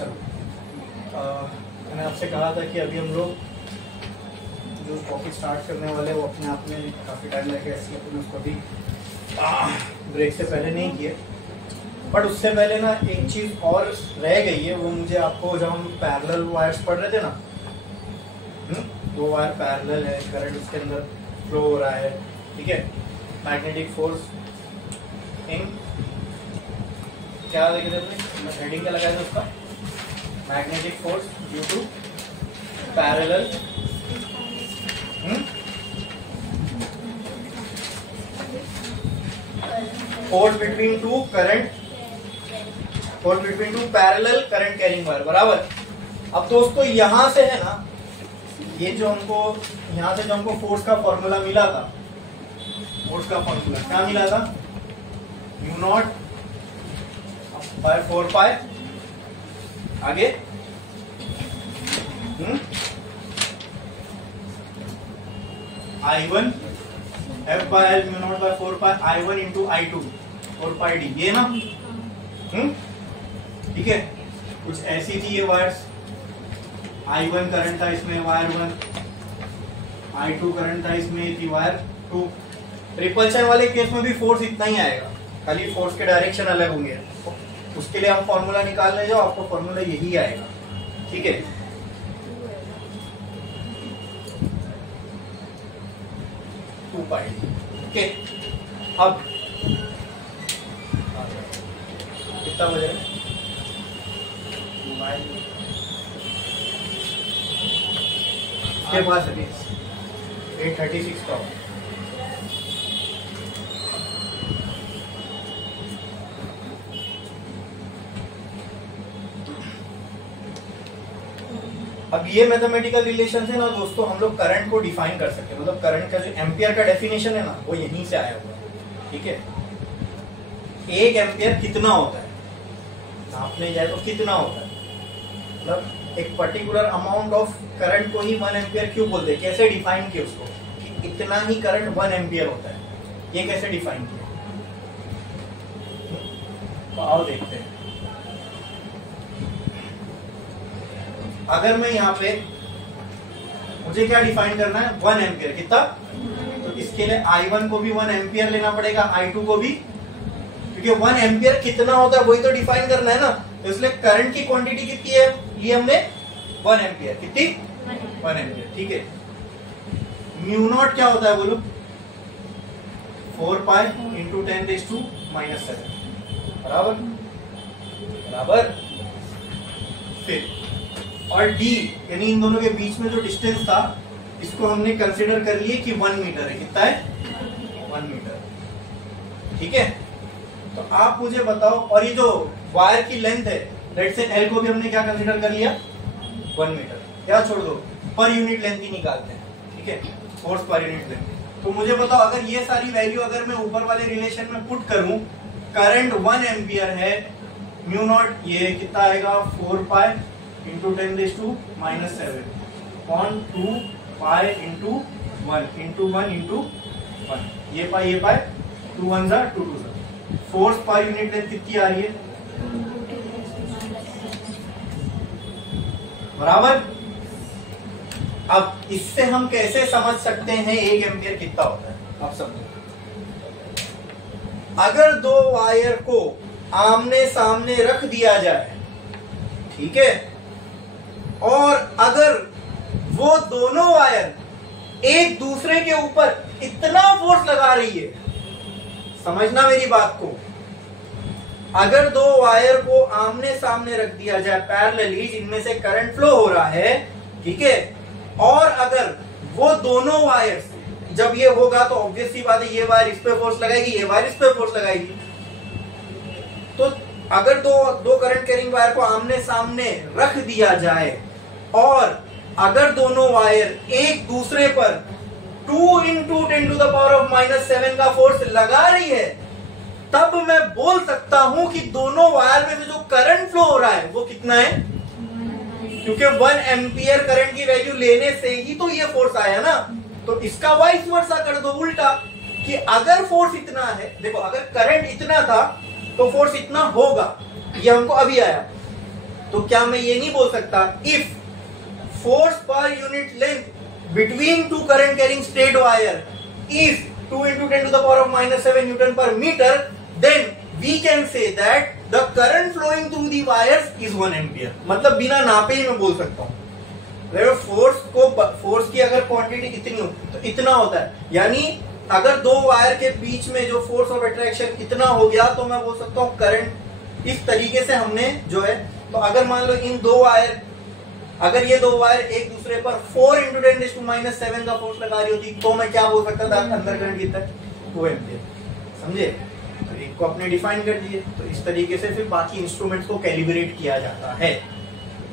चलो मैंने आपसे कहा था कि अभी हम लोग जो टॉपिक स्टार्ट करने वाले वो अपने आप में काफ़ी टाइम लगेगा, इसलिए अपन उसको अभी ब्रेक से पहले नहीं किए। बट उससे पहले ना एक चीज़ और रह गई है, वो मुझे आपको जब हम पैरेलल वायर्स पढ़ रहे थे ना, दो वायर पैरेलल है, करंट उसके अंदर फ्लो हो रहा है, ठीक है, मैग्नेटिक फोर्स इन क्या देखे थे अपने हेडिंग क्या लगाया था उसका, magnetic force due to parallel force between two current, force between two parallel current carrying wire, बराबर। अब दोस्तों यहां से है ना, ये जो हमको यहां से जो हमको फोर्स का फॉर्मूला मिला था, फोर्स का फॉर्मूला क्या मिला था, म्यू नॉट बाय 4 पाई, आगे I1 F by L mu naught by 4 pi I1 into I2 4 pi d, ये ना, ठीक है। कुछ ऐसी थी ये वायर्स, I1 करंट था इसमें वायर 1, I2 करंट था इसमें थी वायर 2। रिपल्शन वाले केस में भी फोर्स इतना ही आएगा, खाली फोर्स के डायरेक्शन अलग होंगे। उसके लिए हम फॉर्मूला निकालने जाओ, आपको फॉर्मूला यही आएगा, ठीक है। 2 पाई, ओके। अब कितना बजे मोबाइल के पास अभी 8:36 का। अब ये मैथमेटिकल रिलेशन है ना दोस्तों, हम लोग करंट को डिफाइन कर सकते हैं, मतलब करंट का जो एम्पियर का डेफिनेशन है ना, वो यहीं से आया हुआ है, ठीक है। 1 एम्पियर कितना होता है, नापने जाए तो कितना होता है, मतलब एक पर्टिकुलर अमाउंट ऑफ करंट को ही 1 एम्पियर क्यों बोलते हैं, कैसे डिफाइन किया उसको कि इतना ही करंट 1 एम्पियर होता है, ये कैसे डिफाइन किया, तो आओ देखते हैं। अगर मैं यहाँ पे, मुझे क्या डिफाइन करना है, 1 एम्पियर कितना, तो इसके लिए I1 को भी 1 एम्पियर लेना पड़ेगा, I2 को भी, क्योंकि 1 एम्पियर कितना होता है वही तो डिफाइन करना है ना। तो इसलिए करंट की क्वांटिटी कितनी है, ये हमने 1 एम्पियर, कितनी 1 एम्पियर, ठीक है। म्यू नॉट क्या होता है बोलो, 4 पाई इंटू 10⁻⁻⁷, बराबर बराबर। फिर और d यानी इन दोनों के बीच में जो डिस्टेंस था, इसको हमने कंसीडर कर लिए कि 1 मीटर है, कितना है 1 मीटर, ठीक है। तो आप मुझे बताओ, और ये जो वायर की लेंथ है, लेट्स से L को भी हमने क्या कंसीडर कर लिया 1 मीटर, क्या छोड़ दो, पर यूनिट लेंथ ही निकालते हैं, ठीक है, फोर्स पर यूनिट लेंथ। तो मुझे बताओ, अगर ये सारी वैल्यू अगर मैं ऊपर वाले रिलेशन में पुट करूं, करंट 1 एम्पियर है, म्यू नॉट ये कितना आएगा 4 pi into 10⁻⁻⁷ upon 2 pi into 1 into 1 into 1, ये पाई 2 1 जा 2 2 जा। फोर्स पर यूनिट लेंथ कितनी आ रही है, बराबर। अब इससे हम कैसे समझ सकते हैं 1 एम्पियर कितना होता है, आप समझो। अगर दो वायर को आमने सामने रख दिया जाए, ठीक है, और अगर वो दोनों वायर एक दूसरे के ऊपर इतना फोर्स लगा रही है, समझना मेरी बात को, अगर दो वायर को आमने सामने रख दिया जाए पैरेलली, जिनमें से करंट फ्लो हो रहा है, ठीक है, और अगर वो दोनों वायर्स, जब ये होगा तो ऑब्वियस सी बात है, ये वायर इस पे फोर्स लगाएगी, ये वायर इस पे फोर्स लगाएगी। तो अगर दो करंट कैरिंग वायर को आमने सामने रख दिया जाए, और अगर दोनों वायर एक दूसरे पर 2 इंटू 10⁻⁻⁷ का फोर्स लगा रही है, तब मैं बोल सकता हूं कि दोनों वायर में जो करंट फ्लो हो रहा है वो कितना है, क्योंकि 1 एम्पियर करंट की वैल्यू लेने से ही तो ये फोर्स आया ना। तो इसका वाइस वर्सा कर दो, उल्टा, कि अगर फोर्स इतना है, देखो अगर करंट इतना था तो फोर्स इतना होगा, ये हमको अभी आया, तो क्या मैं ये नहीं बोल सकता if force per unit length between two current carrying straight wire is 2 into 10 to the power of -7 Newton per meter, then we can say that the current flowing through the wires is 1 ampere. मतलब बिना नापे ही मैं बोल सकता हूँ। अगर force की अगर क्वांटिटी इतनी हो तो इतना होता है, यानी अगर दो वायर के बीच में जो फोर्स ऑफ अट्रैक्शन इतना हो गया तो मैं बोल सकता हूँ करंट इस तरीके से हमने जो है, तो अगर मान लो इन दो वायर, अगर ये दो वायर एक दूसरे पर 4 into 10⁻⁷ का फोर्स लगा रही होती तो मैं क्या बोल सकता था, अंदर करंट कितना है 2 एम्पियर। समझे? तो एक को अपने डिफाइन कर दिए, तो इस तरीके से फिर बाकी इंस्ट्रूमेंट्स को कैलिब्रेट किया जाता है।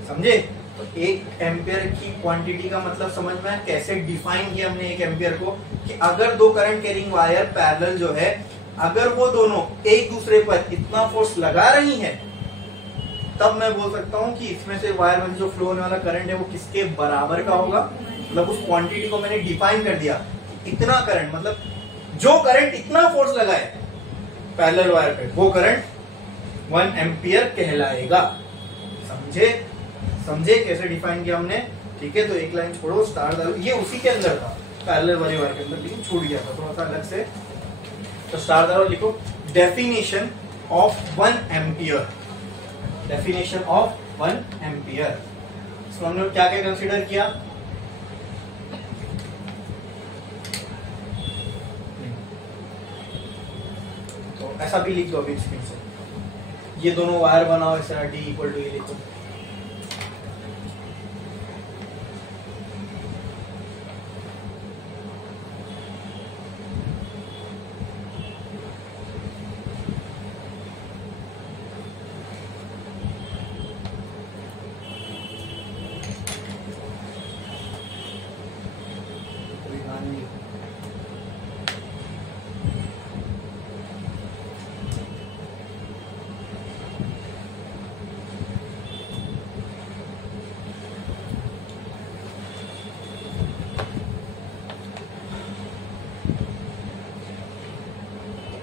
समझे? तो 1 एम्पियर की क्वांटिटी का मतलब समझ में कैसे डिफाइन किया हमने 1 एम्पियर को, कि अगर दो करंट कैरिंग वायर पैरेलल जो है, अगर वो दोनों एक दूसरे पर इतना फोर्स लगा रही है तब मैं बोल सकता हूं कि इसमें से वायर में जो फ्लो होने वाला करंट है वो किसके बराबर का होगा। मतलब उस क्वांटिटी को मैंने डिफाइन कर दिया, इतना करंट, मतलब जो करंट इतना फोर्स लगाए पैरेलल वायर पे वो करंट 1 एम्पियर कहलाएगा। समझे? समझे कैसे डिफाइन किया हमने? ठीक है, तो एक लाइन छोड़ो, स्टार डालो, ये उसी के अंदर था पैरेलल वाले वायर के अंदर, लेकिन छूट गया था थोड़ा सा अलग से। तो स्टार डालो, लिखो definition of 1 ampere. Definition of 1 ampere. इसको हमने क्या क्या कंसीडर किया? तो ऐसा भी लिख दो अभी स्क्रीन से, ये दोनों वायर बनाओ, ऐसा D इक्वल टू ये लिखो।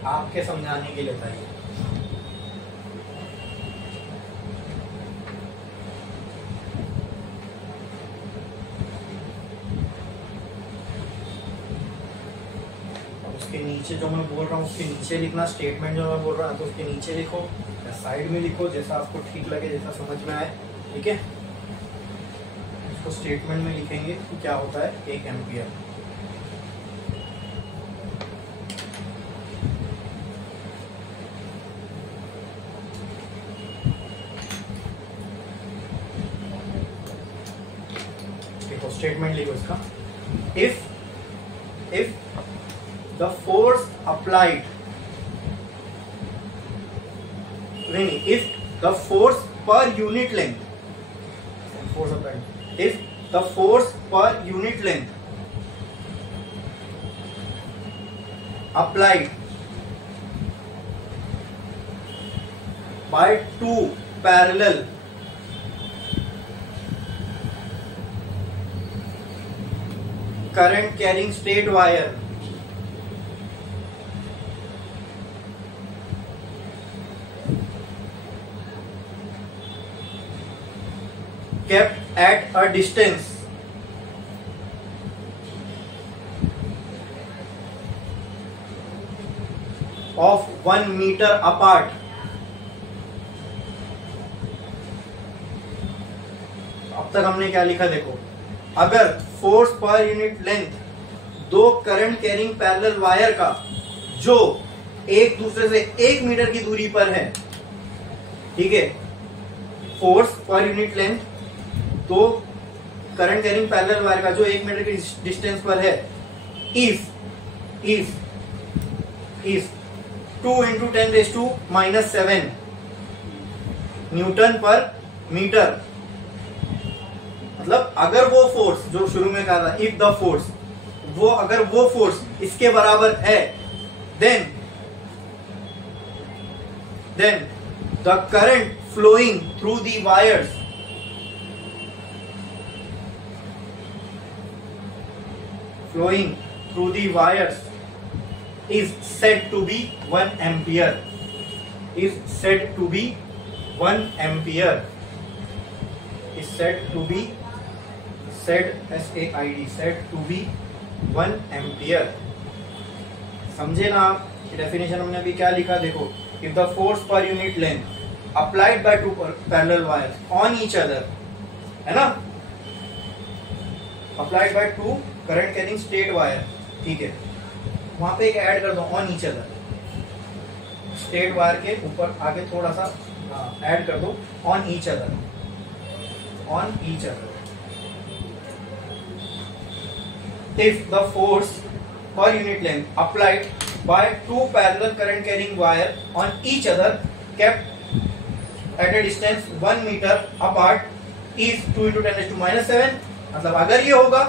आपके समझाने के लिए था ये। उसके नीचे जो मैं बोल रहा हूँ उसके नीचे लिखना, स्टेटमेंट जो मैं बोल रहा हूँ तो उसके नीचे लिखो या साइड में लिखो, जैसा आपको ठीक लगे, जैसा समझ में आए। ठीक है, इसको स्टेटमेंट में लिखेंगे कि क्या होता है 1 एम्पियर। स्टेटमेंट लिखो इसका, if the force applied, if the force per unit length, if the force per unit length applied by two parallel current carrying straight wire kept at a distance of 1 meter apart, अब तक हमने क्या लिखा देखो, अगर force per unit length दो current carrying parallel wire का जो एक दूसरे से 1 मीटर की दूरी पर है, ठीक है, फोर्स पर यूनिट लेंथ दो करंट कैरिंग पैरेलल वायर का जो 1 मीटर की डिस्टेंस पर है, इज 2 into 10⁻⁷ न्यूटन पर मीटर। मतलब अगर वो फोर्स जो शुरू में कहा था, इफ द फोर्स, वो अगर वो फोर्स इसके बराबर है, then the current flowing through the wires is said to be 1 ampere, is said to be said SAID said to be 1 ampere. समझे ना आप? डेफिनेशन हमने अभी क्या लिखा देखो, if the force per unit length applied by two parallel wires on each other, है ना, applied by two current carrying straight wire, ठीक है, वहां पे एक ऐड कर दो on each other, straight wire के ऊपर आगे थोड़ा सा ऐड कर दो on each other, on each other. If the force per unit length applied by two parallel current carrying wire on each other kept at a distance 1 meter apart is 2 into 10 to minus 7, मतलब अगर ये होगा,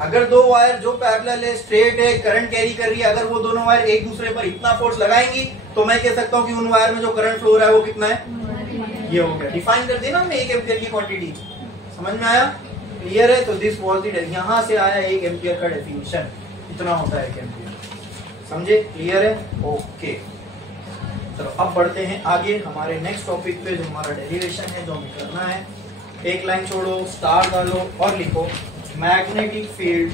अगर दो wire जो parallel है, straight है, current carry कर रही है, अगर वो दोनों वायर एक दूसरे पर इतना फोर्स लगाएंगी तो मैं कह सकता हूँ कि उन वायर में जो करंट फ्लो हो रहा है वो कितना है, ये हो गया। डिफाइन कर देना हमने 1 एम्पियर की क्वांटिटी, समझ में आया? क्लियर है? तो दिस वाज द, यहां से आया 1 एम्पियर का डेफिनेशन, इतना होता है 1 एम्पियर, समझे? क्लियर है? ओके, चलो अब बढ़ते हैं आगे हमारे नेक्स्ट टॉपिक पे, जो हमारा डेरिवेशन है, जो हमें करना है। एक लाइन छोड़ो, स्टार डालो और लिखो magnetic field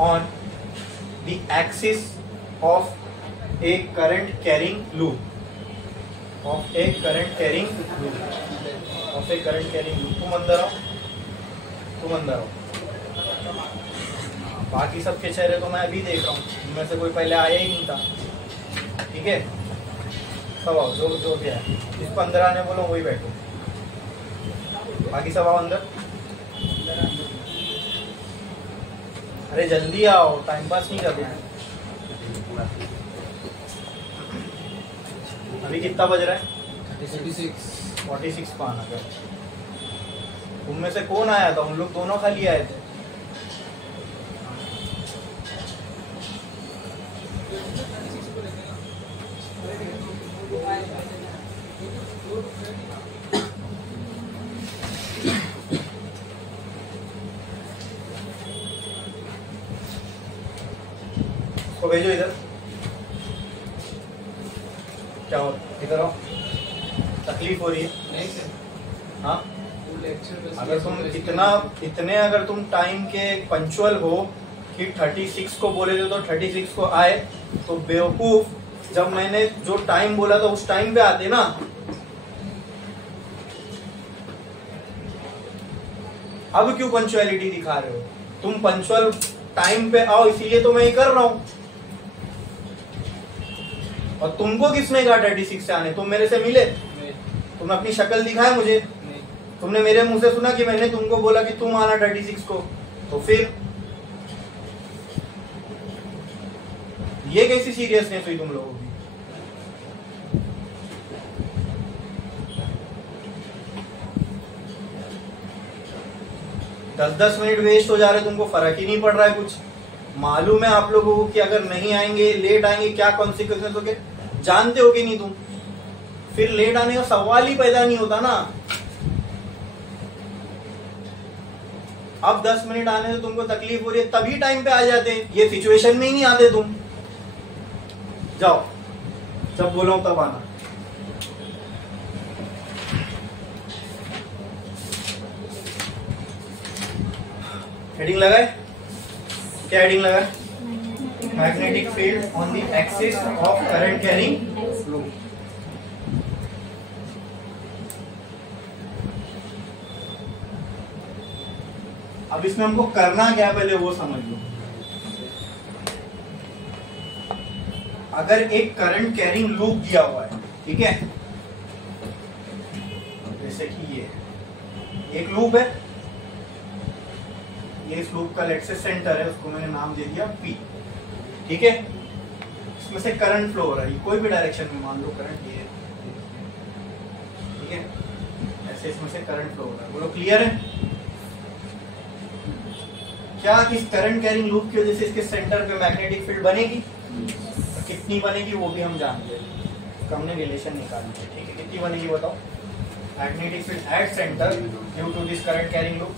on the axis of a current carrying loop, of a current carrying loop, of a current carrying loop। तुम अंदर आओ, तुम अंदर आओ। बाकी सबके चेहरे तो मैं अभी देख रहा हूँ, इनमें से कोई पहले आया ही नहीं था, ठीक है? सब आओ, जो भी है, जिसको अंदर आने बोलो वही बैठो, बाकी सब आओ अंदर। अरे जल्दी आओ, टाइम पास नहीं करना है। अभी कितना बज रहा है? 46 पान। अगर उनमें से कौन आया था? उन लोग दोनों खाली आए थे। तो भेजो इधर, क्या हो, इधर आओ, तकलीफ हो रही है? नहीं सर। हाँ, अगर तुम इतने अगर तुम टाइम के पंचुअल हो कि 36 को बोले थे तो 36 को आए, तो बेवकूफ, जब मैंने जो टाइम बोला था उस टाइम पे आते ना। अब क्यों पंचुअलिटी दिखा रहे हो? तुम पंचुअल टाइम पे आओ, इसीलिए तो मैं ये कर रहा हूं। और तुमको किसने कहा 36 से आने? तुम मेरे से मिले? तुमने अपनी शक्ल दिखाया मुझे? तुमने मेरे मुंह से सुना कि मैंने तुमको बोला कि तुम आना 36 को? तो फिर ये कैसी सीरियसनेस हुई तुम लोगों की? दस मिनट वेस्ट हो जा रहे, तुमको फर्क ही नहीं पड़ रहा है कुछ। मालूम है आप लोगों को कि अगर नहीं आएंगे, लेट आएंगे, क्या कॉन्सिक्वेंसेस होंगे, जानते हो कि नहीं तुम? फिर लेट आने का सवाल ही पैदा नहीं होता ना। अब 10 मिनट आने से तुमको तकलीफ हो रही है, तभी टाइम पे आ जाते। ये सिचुएशन में ही नहीं आते तुम। जाओ, जब बोलो तब आना। हेडिंग लगाए? क्या हेडिंग लगाए? Magnetic field on the axis of current carrying loop. अब इसमें हमको करना क्या, पहले वो समझ लो। अगर एक करंट कैरिंग लूप दिया हुआ है, ठीक है, जैसे कि ये एक लूप है, ये इस लूप का लेट से सेंटर है, उसको मैंने नाम दे दिया P, ठीक है। इसमें से करंट फ्लो हो रहा है, कोई भी डायरेक्शन में, मान लो करंट ये, ठीक है, ऐसे इसमें से करंट फ्लो हो रहा है। बोलो क्लियर है? क्या इस करंट कैरिंग लूप की वजह से इसके सेंटर पे मैग्नेटिक फील्ड बनेगी? कितनी बनेगी वो भी हम जानते हैं, तो हमने रिलेशन निकाली है, ठीक है। कितनी बनेगी बताओ? Magnetic field at centre due to this current carrying loop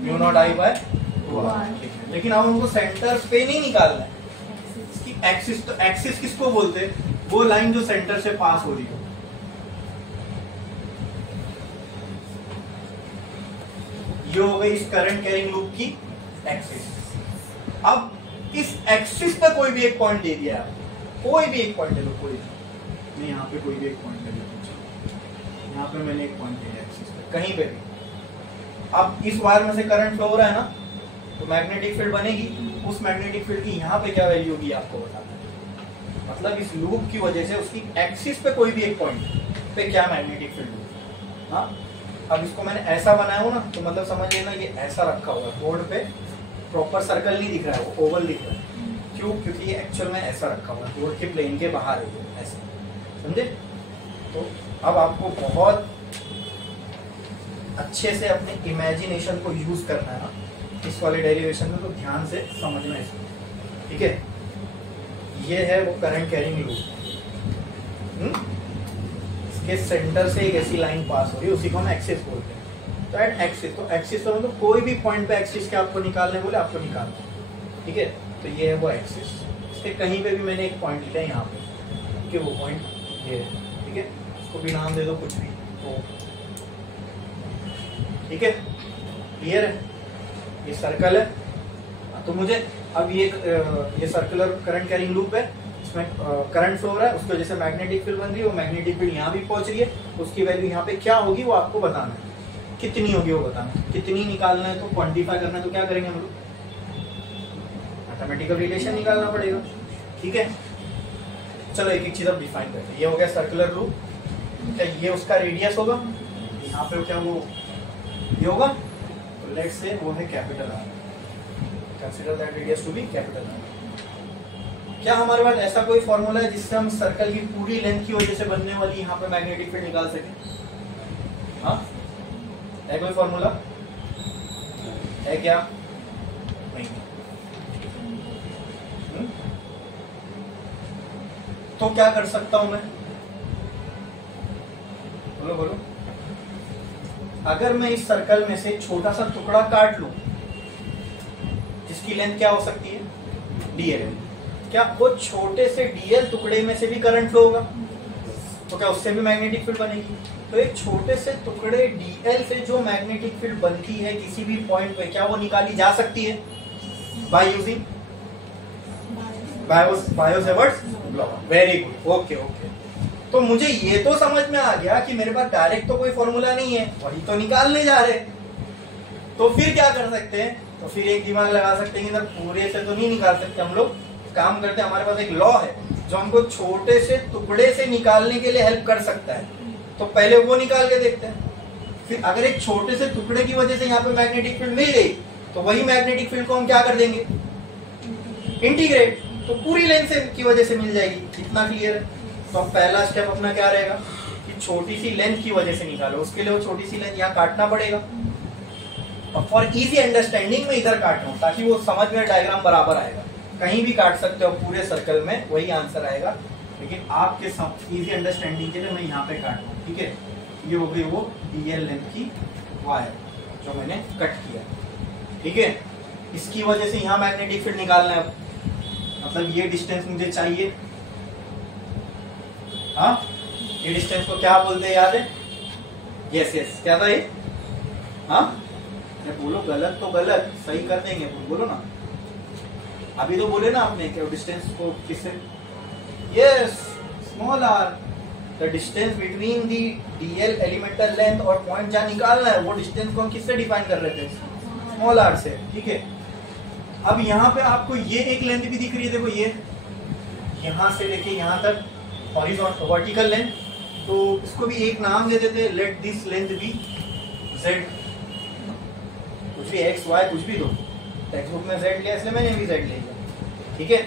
mu naught I by लेकिन अब हमको सेंटर पे नहीं निकालना है, इसकी एक्सिस। तो एक्सिस किसको बोलते हैं? वो लाइन जो सेंटर से पास हो रही हो। ये हो गई इस करंट कैरिंग लूप की एक्सिस। अब इस एक्सिस पे कोई भी एक पॉइंट दे दिया है, कोई भी एक पॉइंट ले लो, कोई नहीं, यहाँ पे कोई भी एक पॉइंट ले लो, यहाँ पे मैंने एक पॉइंट दिया एक्सिस पे, कहीं पे भी। अब इस वायर में से करंट फ्लो हो रहा है ना, तो मैग्नेटिक फील्ड बनेगी। उस मैग्नेटिक फील्ड की यहाँ पे क्या वैल्यू होगी आपको बताना है। मतलब इस लूप की वजह से उसकी एक्सिस पे कोई भी एक पॉइंट पे क्या मैग्नेटिक फील्ड होगी। हाँ, अब इसको मैंने ऐसा बनाया हो ना, तो मतलब समझ लेना ये ऐसा रखा हुआ है बोर्ड पे, प्रॉपर सर्कल नहीं दिख रहा है, वो ओवल दिख रहा है। क्यों? क्योंकि ये एक्चुअल में ऐसा रखा हुआ है, बोर्ड के प्लेन के बाहर है, ऐसे, समझे? तो अब आपको बहुत अच्छे से अपने इमेजिनेशन को यूज करना है ना इस वाले डेरिवेशन में, तो ध्यान से समझना इसको, ठीक है? ये है वो करंट कैरिंग लूप, इसके सेंटर से एक ऐसी लाइन पास हो रही है, उसी को हम एक्सिस बोलते हैं। तो एट एक्सिस, तो एक्सिस तो मतलब कोई भी पॉइंट पे एक्सिस के आपको निकालने बोले आपको निकालना, ठीक है? तो ये है वो एक्सिस। इसके कहीं पे भी मैंने एक पॉइंट लिखा है यहाँ पे, कि वो पॉइंट ये है, ठीक है? उसको भी नाम दे दो कुछ भी, तो ठीक है, क्लियर है? ये सर्कल है, तो मुझे अब ये सर्कुलर करंट कैरिंग लूप है, इसमें करंट फ्लो हो रहा है, उसकी वजह से मैग्नेटिक फील्ड बन रही है, वो मैग्नेटिक फील्ड यहाँ भी पहुंच रही है, उसकी वैल्यू यहाँ पे क्या होगी वो आपको बताना है, कितनी होगी वो बताना है। कितनी निकालना है तो क्वांटिफाई करना है, तो क्या करेंगे हम लोग? मैथमेटिकल रिलेशन निकालना पड़ेगा, ठीक है? चलो एक एक चीज अब डिफाइन करते हैं। ये हो गया सर्कुलर लूप, क्या ये उसका रेडियस होगा? यहाँ पे क्या वो ये होगा? तो लेट्स से वो है capital R, consider that radius to be capital R. क्या हमारे पास ऐसा कोई फॉर्मूला है जिससे हम सर्कल की पूरी लेंथ की वजह से बनने वाली यहाँ पे मैग्नेटिक फील्ड निकाल सके? हाँ, है कोई फॉर्मूला? है क्या? नहीं। तो क्या कर सकता हूं मैं? बोलो बोलो। अगर मैं इस सर्कल में से छोटा सा टुकड़ा काट लूं, जिसकी लेंथ क्या हो सकती है? डीएल। क्या वो छोटे से डीएल टुकड़े में से भी करंट फ्लो होगा? तो क्या उससे भी मैग्नेटिक फील्ड बनेगी? तो एक छोटे से टुकड़े डीएल से जो मैग्नेटिक फील्ड बनती है किसी भी पॉइंट पे, क्या वो निकाली जा सकती है? By using Biot Savart's law. Very good, okay okay. तो मुझे ये तो समझ में आ गया कि मेरे पास डायरेक्ट तो कोई फॉर्मूला नहीं है, वही तो निकालने जा रहे। तो फिर क्या कर सकते हैं? तो फिर एक दिमाग लगा सकते हैं कि पूरे से तो नहीं निकाल सकते हम लोग, काम करते हैं, हमारे पास एक लॉ है जो हमको छोटे से टुकड़े से निकालने के लिए हेल्प कर सकता है। तो पहले वो निकाल के देखते हैं, फिर अगर एक छोटे से टुकड़े की वजह से यहाँ पे मैग्नेटिक फील्ड मिल गई, तो वही मैग्नेटिक फील्ड को हम क्या कर देंगे? इंटीग्रेट, तो पूरी लेंथ से की वजह से मिल जाएगी। कितना क्लियर है? तो अब पहला स्टेप अपना क्या रहेगा कि छोटी सी लेंथ की वजह से निकालो, उसके लिए वो छोटी सी लेंथ यहाँ काटना पड़ेगा। और फॉर इजी अंडरस्टैंडिंग में इधर काट रहा हूँ ताकि वो समझ में डायग्राम बराबर आएगा। कहीं भी काट सकते हो पूरे सर्कल में, वही आंसर आएगा, लेकिन आपके इजी अंडरस्टैंडिंग के लिए मैं यहाँ पे काट रहा हूँ, ठीक है? ये हो गई वो डीएल लेंथ की वायर जो मैंने कट किया, ठीक है? इसकी वजह से यहाँ मैग्नेटिक फील्ड निकालना है, मतलब ये डिस्टेंस मुझे चाहिए। हाँ, ये डिस्टेंस को क्या बोलते हैं याद है? यस यस, क्या था ये? हाँ, बोलो, गलत तो गलत, सही कर देंगे, बोलो ना। अभी तो बोले ना आपने कि डिस्टेंस को किससे? Yes, small R. The distance between the dl elemental length और पॉइंट जहां निकालना है, वो डिस्टेंस को हम किससे डिफाइन कर रहे थे? स्मॉल आर से, ठीक है? अब यहाँ पे आपको ये एक लेंथ भी दिख रही है, देखो ये यहाँ से लेके यहाँ तक हॉरिजॉन्टल वर्टिकल लेंथ, तो इसको भी एक नाम दे देते हैं, let this length be z, कुछ भी एक्स वाई कुछ भी दो। टेक्स्ट बुक में जेड लिया इसलिए मैंने भी जेड ले लिया, ठीक है?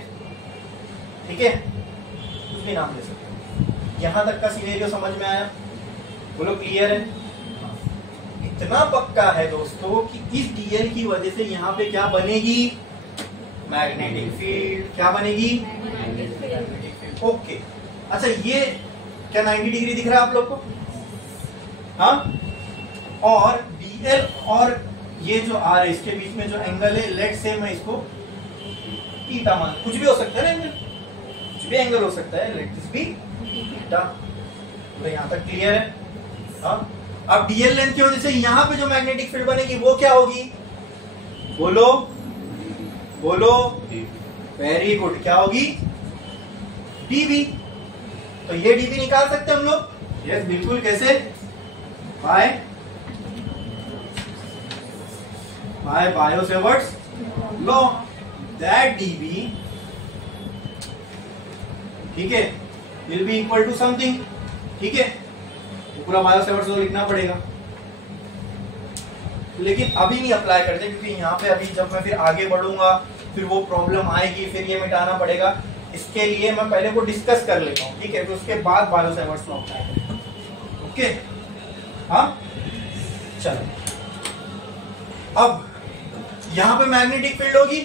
ठीक है, कुछ भी नाम दे सकते हो। यहाँ तक का सिनेरियो समझ में आया? बोलो क्लियर है? इतना पक्का है दोस्तों कि इस डीएल की वजह से यहाँ पे क्या बनेगी? Magnetic field. क्या बनेगी? Magnetic field. ओके, अच्छा ये क्या 90 डिग्री दिख रहा है आप लोग को? हाँ, और डीएल और ये जो आर है इसके बीच में जो एंगल है, लेट से मैं इसको थीटा मान, कुछ भी हो सकता है ना एंगल, कुछ भी एंगल हो सकता है, लेट दिस बी थीटा। तो यहाँ तक क्लियर है। हाँ, अब डीएल लेंथ की वजह से यहाँ पे जो मैग्नेटिक फील्ड बनेगी वो क्या होगी, बोलो बोलो, वेरी गुड, क्या होगी, डीबी। तो ये डीबी निकाल सकते हैं हम लोग, यस बिल्कुल, कैसे, by Biot Savart's law, that dB, ठीक है, will be equal to something, ठीक है, तो पूरा बायो-सेवर्ट्स लॉ लिखना पड़ेगा, लेकिन अभी नहीं अप्लाई करते क्योंकि यहाँ पे अभी जब मैं फिर आगे बढ़ूंगा फिर वो प्रॉब्लम आएगी, फिर ये मिटाना पड़ेगा, इसके लिए मैं पहले वो डिस्कस कर लेता हूँ, ठीक है, तो उसके बाद बायो-सेवर्ट्स लॉ अप्लाई करेंगे, ओके। हाँ चलो, अब यहाँ पे मैग्नेटिक फील्ड होगी,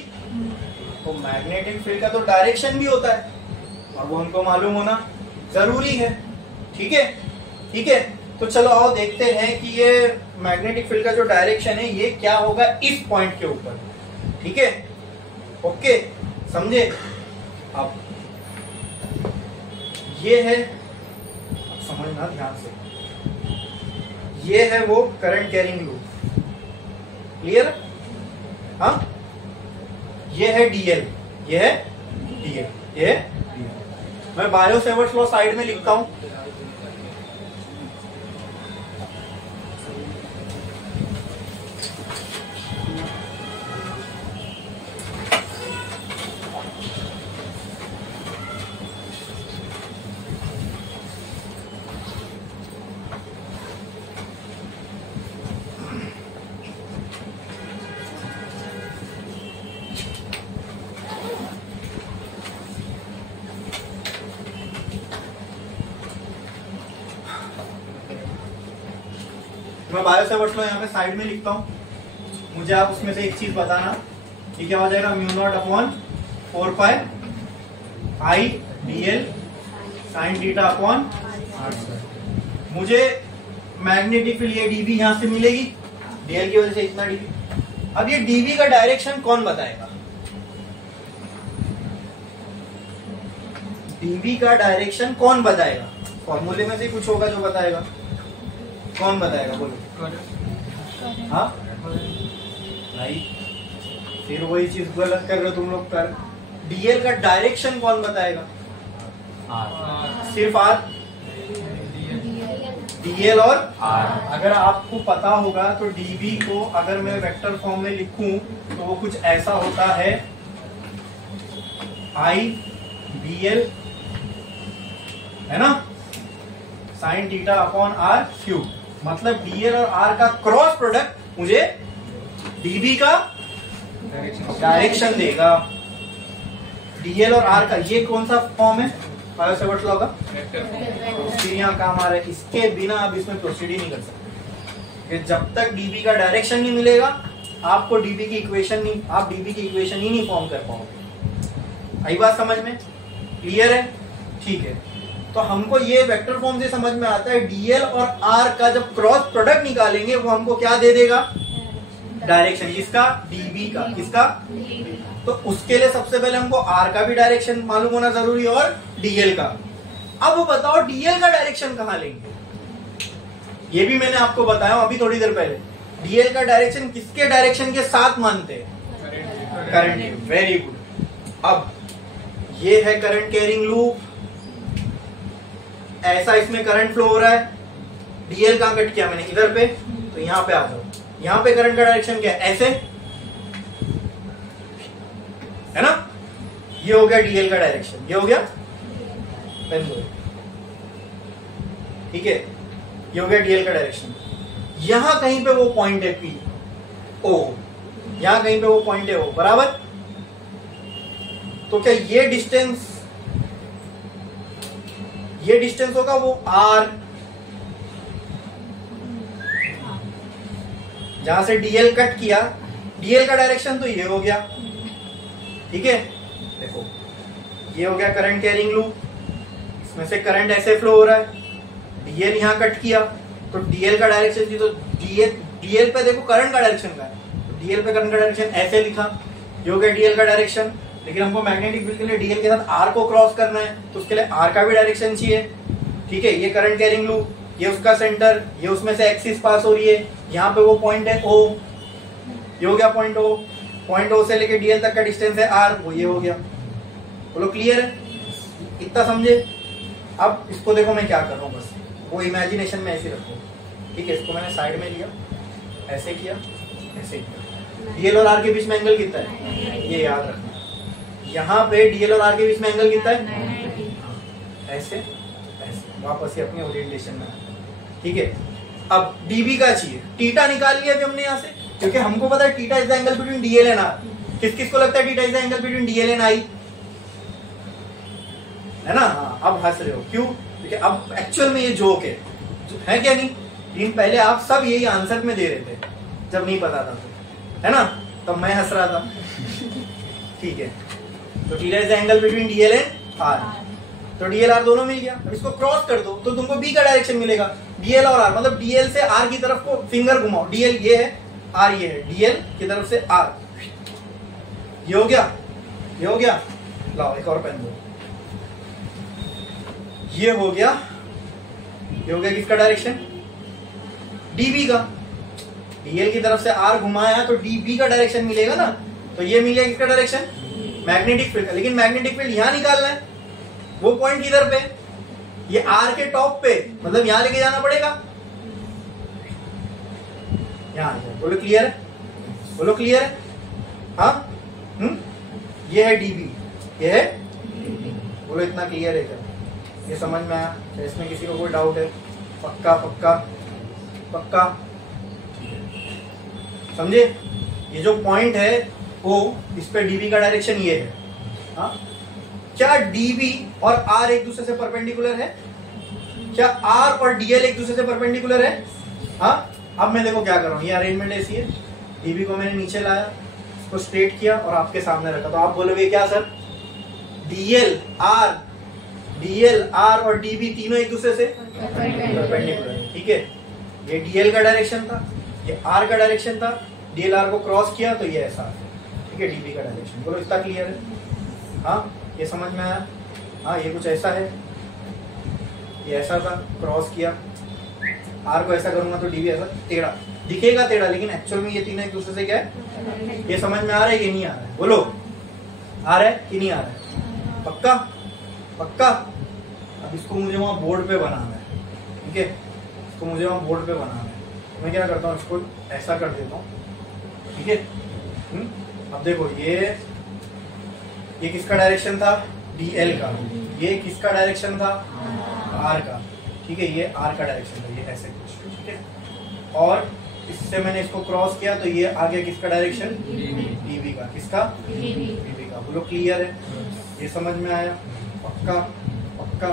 तो मैग्नेटिक फील्ड का तो डायरेक्शन भी होता है और वो हमको मालूम होना जरूरी है, ठीक है, ठीक है। तो चलो आओ देखते हैं कि ये मैग्नेटिक फील्ड का जो डायरेक्शन है ये क्या होगा इस पॉइंट के ऊपर, ठीक है, ओके, समझे। अब ये है, अब समझना ध्यान से, ये है वो करंट कैरिंग लूप, क्लियर। हाँ, ये है डीएल, ये है डीएल, ये है डीएल। मैं बायो-सेवर्ट्स लॉ साइड में लिखता हूं, मैं बायो-सेवर्ट्स लॉ यहाँ पे साइड में लिखता हूँ, मुझे आप उसमें से एक चीज बताना कि क्या हो जाएगा, mu naught upon 4 pi I dl sine theta upon R square. मुझे मैग्नेटिक फील्ड ये डीबी यहाँ से मिलेगी, डीएल की वजह से इतना डीबी। अब ये डीबी का डायरेक्शन कौन बताएगा, डीबी का डायरेक्शन कौन बताएगा, फॉर्मूले में से कुछ होगा जो बताएगा, कौन बताएगा बोलो। हाँ नहीं, फिर वही चीज गलत कर रहे हो तुम लोग कर। डीएल का डायरेक्शन कौन बताएगा, सिर्फ आर, डीएल और आर। अगर आपको पता होगा तो डीबी को अगर मैं वेक्टर फॉर्म में लिखूं तो वो कुछ ऐसा होता है, आई डीएल, है ना, sine theta upon R cube. मतलब डीएल और आर का क्रॉस प्रोडक्ट मुझे डीबी का डायरेक्शन देगा। डीएल और आर का ये कौन सा फॉर्म है बायो-सेवर्ट्स लॉ का, फिर यहाँ काम आ रहा है, इसके बिना आप इसमें प्रोसीड ही नहीं कर सकते। जब तक डीबी का डायरेक्शन नहीं मिलेगा आपको डीबी की इक्वेशन नहीं, आप डीबी की इक्वेशन ही नहीं फॉर्म कर पाओगे। आई बात समझ में, क्लियर है, ठीक है। तो हमको ये वेक्टर फॉर्म से समझ में आता है डीएल और आर का जब क्रॉस प्रोडक्ट निकालेंगे वो हमको क्या दे देगा, डायरेक्शन, किसका, डीबी का, किसका। तो उसके लिए सबसे पहले हमको आर का भी डायरेक्शन मालूम होना जरूरी है और डीएल का। अब वो बताओ डीएल का डायरेक्शन कहां लेंगे, ये भी मैंने आपको बताया अभी थोड़ी देर पहले। डीएल का डायरेक्शन किसके डायरेक्शन के साथ मानते हैं, करंट। Very good. अब ये है करंट कैरिंग लूप, ऐसा इसमें करंट फ्लो हो रहा है, डीएल कहां कट किया मैंने, इधर पे, तो यहां पे आ जाओ, यहां पे करंट का डायरेक्शन क्या है, ऐसे, है ना, ये हो गया डीएल का डायरेक्शन, ये हो गया, ठीक है, ये हो गया डीएल का डायरेक्शन। यहां कहीं पे वो पॉइंट है पी ओ, यहां कहीं पे वो पॉइंट है ओ, बराबर। तो क्या ये डिस्टेंस होगा वो आर, जहां से डीएल कट किया, डीएल का डायरेक्शन तो ये हो गया, ठीक है। देखो ये हो गया करंट कैरिंग लूप, इसमें से करंट ऐसे फ्लो हो रहा है, डीएल यहां कट किया तो डीएल का डायरेक्शन थी, तो डीएल पे देखो करंट का डायरेक्शन का है, डीएल पे करंट का डायरेक्शन ऐसे लिखा, ये हो गया डीएल का डायरेक्शन। लेकिन हमको मैग्नेटिक फील्ड के लिए डीएल के साथ आर को क्रॉस करना है, तो उसके लिए आर का भी डायरेक्शन चाहिए। ठीक है, ये करंट कैरिंग लूप, ये उसका सेंटर, ये उसमें से एक्सिस पास हो रही है, यहाँ पे वो पॉइंट है ओ, ये हो गया पॉइंट ओ, पॉइंट ओ से लेके डीएल तक का डिस्टेंस है आर, वो ये हो गया। बोलो क्लियर है, इतना समझे। अब इसको देखो मैं क्या कर रहा हूँ, बस वो इमेजिनेशन में ऐसे रखो। ठीक है, इसको मैंने साइड में लिया, ऐसे किया, ऐसे किया। डीएल और आर के बीच में एंगल कितना है, ये याद रखना। यहाँ पे डीएल और आर के बीच में एंगल कितना है, ऐसे ऐसे, वापस ही अपने ओरिएंटेशन में। ठीक है, अब डीबी का चाहिए, टीटा निकाल लिया अभी हमने यहाँ से, क्योंकि हमको पता है theta is the angle between dl and R. किस किस को लगता है theta is the angle between dl and I, है ना? हाँ, अब हंस रहे हो क्यों? क्योंकि अब एक्चुअल में ये जोक है क्या नहीं? लेकिन पहले आप सब यही आंसर में दे रहे थे जब नहीं पता था, तो है ना, तब मैं हंस रहा था। ठीक है, तो theta is the angle between dl and R, तो डीएल आर दोनों मिल गया। अब इसको क्रॉस कर दो तो तुमको बी का डायरेक्शन मिलेगा, डीएल और आर, मतलब डीएल से आर की तरफ को फिंगर घुमाओ, डीएल ये है, आर ये है, डीएल की तरफ से आर, ये हो गया, ये हो गया। लाओ एक और पेन दो, ये हो गया, ये हो गया किसका डायरेक्शन, डीबी का। डीएल की तरफ से आर घुमाया तो डीबी का डायरेक्शन मिलेगा ना, तो ये मिल गया किसका डायरेक्शन, मैग्नेटिक फील्ड का। लेकिन मैग्नेटिक फील्ड यहां निकालना है, वो पॉइंट किधर पे, ये आर के टॉप पे, मतलब यहां लेके जाना पड़ेगा, यहां। बोलो क्लियर है, बोलो क्लियर है, हाँ। ये है डीबी, ये है, बोलो इतना क्लियर है क्या, ये समझ में आया? इसमें किसी को कोई डाउट है? पक्का पक्का पक्का समझे? ये जो पॉइंट है ओ, इस पे डीबी का डायरेक्शन ये है। हाँ, क्या डीबी और आर एक दूसरे से परपेंडिकुलर है? क्या आर और डीएल एक दूसरे से परपेंडिकुलर है? हाँ, अब मैं देखो क्या कर रहा हूँ, ये अरेंजमेंट ऐसी है, डीबी को मैंने नीचे लाया, इसको स्ट्रेट किया और आपके सामने रखा, तो आप बोलोगे क्या सर, डीएल आर और डीबी तीनों एक दूसरे से परपेंडिकुलर है। ठीक है, ये डीएल का डायरेक्शन था, ये आर का डायरेक्शन था, डीएल आर को क्रॉस किया तो ये ऐसा। ठीक है, डीबी का डायरेक्शन, बोलो इतना क्लियर है? हाँ, ये समझ में आया? हाँ, ये कुछ ऐसा है, ये ऐसा था, क्रॉस किया, आर को ऐसा करूंगा तो डीबी ऐसा टेढ़ा दिखेगा, टेढ़ा, लेकिन एक्चुअल में ये तीनों एक दूसरे से क्या है, ये समझ में आ रहा है कि नहीं आ रहा है? बोलो आ रहा है कि नहीं आ रहा है? पक्का पक्का। अब इसको मुझे वहां बोर्ड पे बनाना है। ठीक है, इसको मुझे वहां बोर्ड पे बनाना है, तो मैं क्या करता हूँ, इसको ऐसा कर देता हूँ। ठीक है, अब देखो ये किसका डायरेक्शन था, डीएल का, ये किसका डायरेक्शन था, आर का। ठीक है, ये आर का डायरेक्शन था, ये ऐसे कुछ। ठीक है, और इससे मैंने इसको क्रॉस किया तो ये आ गया किसका डायरेक्शन, डीबी का। किसका, डीबी का। बोलो क्लियर है, ये समझ में आया? पक्का पक्का।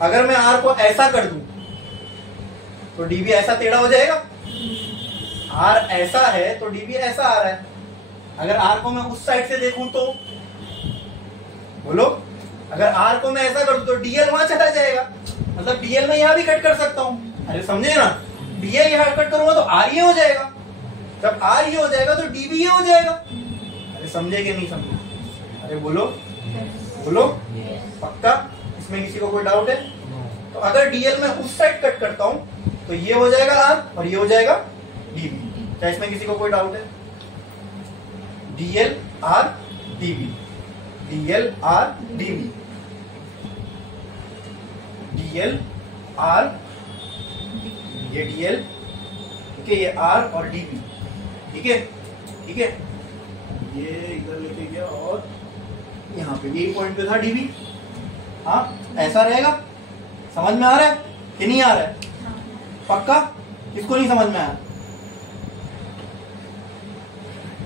अगर मैं आर को ऐसा कर दूं तो डीबी ऐसा टेढ़ा हो जाएगा, आर ऐसा है तो डीबी ऐसा आ रहा है। अगर आर को मैं उस साइड से देखूं तो, बोलो, अगर आर को मैं ऐसा करूं तो डीएल वहां चला जाएगा, मतलब डीएल में यहां भी कट कर सकता हूं। अरे समझे ना, डीएल यहां कट करूंगा तो आर ये हो जाएगा, जब आर ये हो जाएगा तो डीबी ये हो जाएगा। अरे समझे कि नहीं समझे? अरे बोलो बोलो, पक्का? इसमें किसी को कोई डाउट है? तो अगर डीएल में उस साइड कट करता हूं तो ये हो जाएगा आर और ये हो जाएगा डीबी। क्या इसमें किसी को कोई डाउट है? DL are dB, DL are dB, DL are, ये डीएल, ठीक है, ये आर और डीबी। ठीक है, ठीक है, ये इधर लेके गया और यहाँ पे यही पॉइंट पे था डीबी। हाँ, ऐसा रहेगा। समझ में आ रहा है कि नहीं आ रहा है? पक्का? किसको नहीं समझ में आया?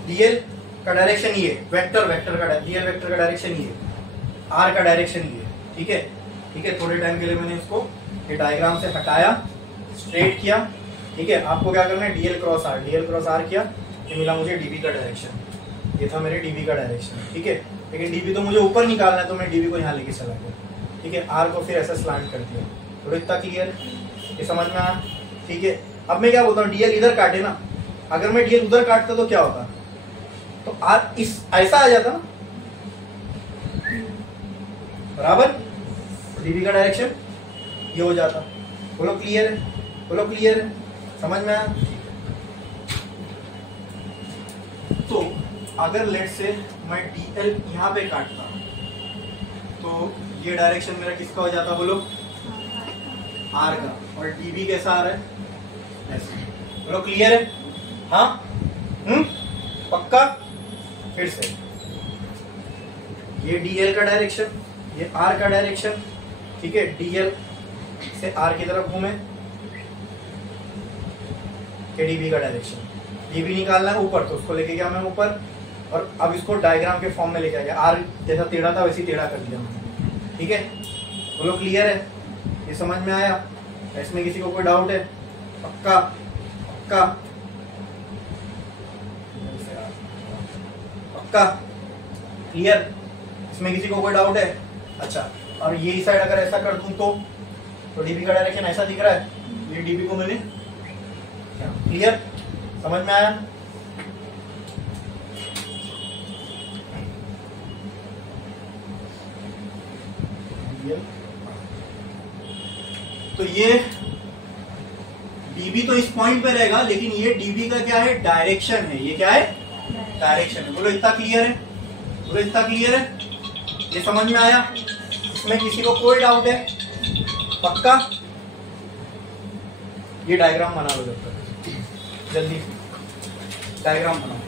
डीएल का डायरेक्शन ये, वेक्टर का डीएल वेक्टर का डायरेक्शन ये, आर का डायरेक्शन ये। ठीक है, ठीक है, थोड़े टाइम के लिए मैंने इसको ये डायग्राम से हटाया, स्ट्रेट किया। ठीक है, आपको क्या करना है, डीएल क्रॉस आर किया, ये मिला मुझे डीबी का डायरेक्शन, ये था मेरे डीबी का डायरेक्शन। ठीक है, लेकिन डीबी तो मुझे ऊपर निकालना है तो मैं डीबी को यहाँ लेके चला गया। ठीक है, आर को फिर ऐसा स्लांट कर दिया। तो इतना क्लियर है? ये समझ में आया? ठीक है, अब मैं क्या बोलता हूँ, डीएल इधर काटे ना, अगर मैं डीएल उधर काटता तो क्या होता, तो आर इस ऐसा आ जाता ना, बराबर डीबी का डायरेक्शन ये हो जाता। बोलो क्लियर है, बोलो क्लियर है, समझ में आया। तो अगर लेट से मैं डीएल यहां पे काटता तो ये डायरेक्शन मेरा किसका हो जाता, बोलो आर का, और डीबी कैसा आ रहा है ऐसे। बोलो क्लियर है, हाँ पक्का। फिर से ये डीएल का डायरेक्शन, ये आर का डायरेक्शन, ठीक है। डीएल से आर की तरफ घूमे, के डीबी का डायरेक्शन, डीबी निकालना है ऊपर तो उसको लेके गया मैं ऊपर, और अब इसको डायग्राम के फॉर्म में लेके आ गया। आर जैसा टेढ़ा था वैसे टेढ़ा कर दिया मैंने, ठीक है। बोलो क्लियर है, ये समझ में आया। इसमें किसी को कोई डाउट है? पक्का पक्का पक्का क्लियर, इसमें किसी को कोई डाउट है? अच्छा, और ये साइड अगर ऐसा कर दूं तो डीबी का डायरेक्शन ऐसा दिख रहा है, ये डीबी को मैंने, क्लियर, समझ में आया। तो ये डीबी तो इस पॉइंट पे रहेगा, लेकिन ये डीबी का क्या है, डायरेक्शन है। ये क्या है, डायरेक्शन है। बोलो इतना क्लियर है, बोलो इतना क्लियर है, ये समझ में आया। इसमें किसी को कोई डाउट है? पक्का। ये डायग्राम बना लो, जब तक जल्दी डायग्राम बनाओ।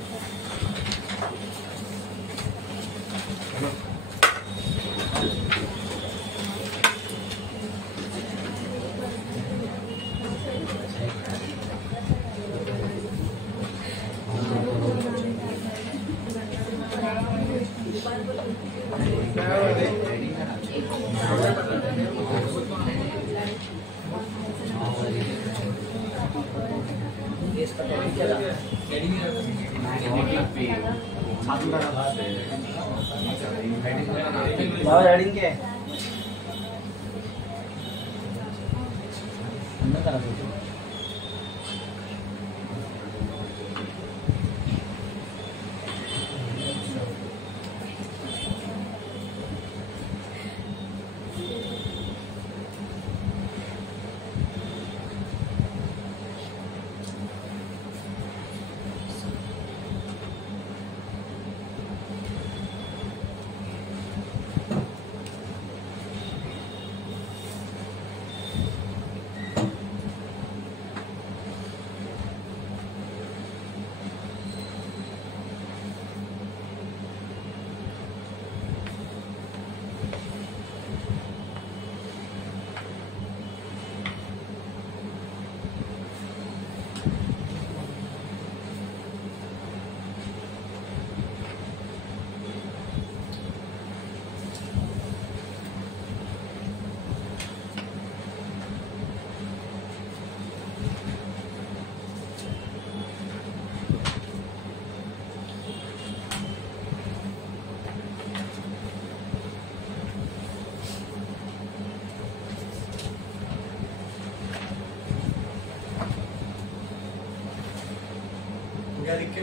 क्या लिख के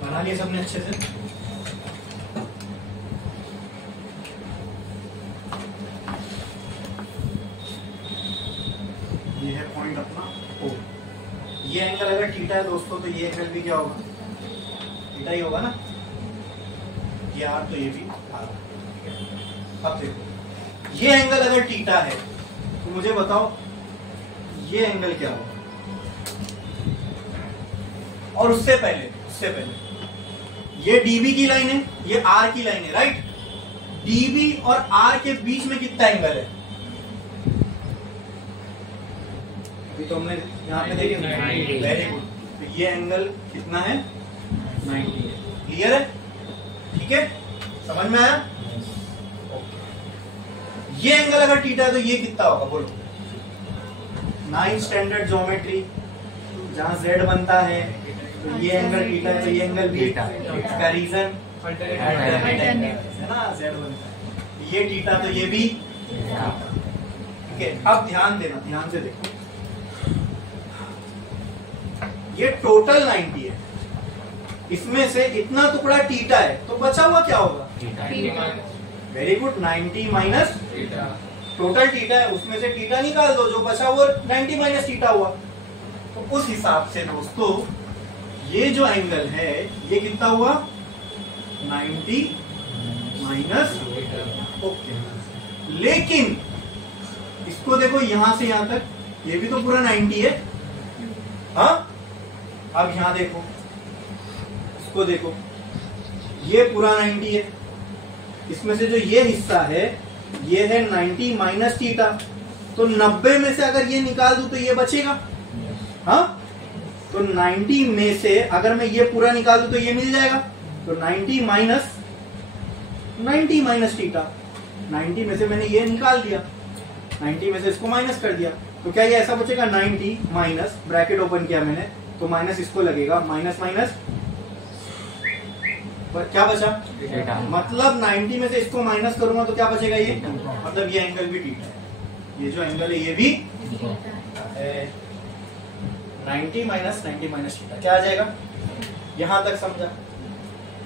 बना लिया सबने अच्छे से? ये है पॉइंट अपना O। ये एंगल अगर थीटा है दोस्तों, तो ये एंगल भी क्या होगा, थीटा ही होगा ना। ये आर तो ये भी आर। अब देखो, ये एंगल अगर थीटा है तो मुझे बताओ ये एंगल क्या होगा। और उससे पहले ये डीबी की लाइन है, ये आर की लाइन है, राइट। डीबी और आर के बीच में कितना एंगल है, अभी तो हमने यहाँ पे देखे। Very good. तो ये एंगल कितना है, 90 है। क्लियर है, ठीक है, समझ में आया। ये एंगल अगर थीटा है तो ये कितना होगा, बोलो। 9 स्टैंडर्ड ज्योमेट्री जहां z बनता है, तो ये एंगल थीटा है, तो ये एंगल भी इसका रीजन है ना, z बनता है। ये थीटा तो ये भी, ठीक है। अब ध्यान देना, ध्यान से देखो, ये टोटल 90 है, इसमें से इतना टुकड़ा थीटा है, तो बचा हुआ क्या होगा? Very good, 90 minus total theta है, उसमें से थीटा निकाल दो, जो बचा वो 90 माइनस थीटा हुआ। तो उस हिसाब से दोस्तों ये जो एंगल है ये कितना हुआ? 90 माइनस। ओके, लेकिन इसको देखो यहां से यहां तक, ये भी तो पूरा 90 है। हाँ, अब यहां देखो, इसको देखो, ये पूरा 90 है, इसमें से जो ये हिस्सा है ये है 90 माइनस थीटा, तो 90 में से अगर ये निकाल दूं तो ये बचेगा। हाँ, तो 90 में से अगर मैं ये पूरा निकाल दूं तो ये मिल जाएगा, तो 90 माइनस थीटा, 90 में से मैंने ये निकाल दिया, 90 में से इसको माइनस कर दिया, तो क्या ये ऐसा बचेगा? 90 माइनस, ब्रैकेट ओपन किया मैंने, तो माइनस इसको लगेगा, माइनस माइनस क्या बचा? मतलब 90 में से इसको माइनस करूंगा तो क्या बचेगा? ये मतलब ये एंगल भी थीटा है, ये जो एंगल है ये भी 90 माइनस थीटा, क्या आ जाएगा? यहां तक समझा?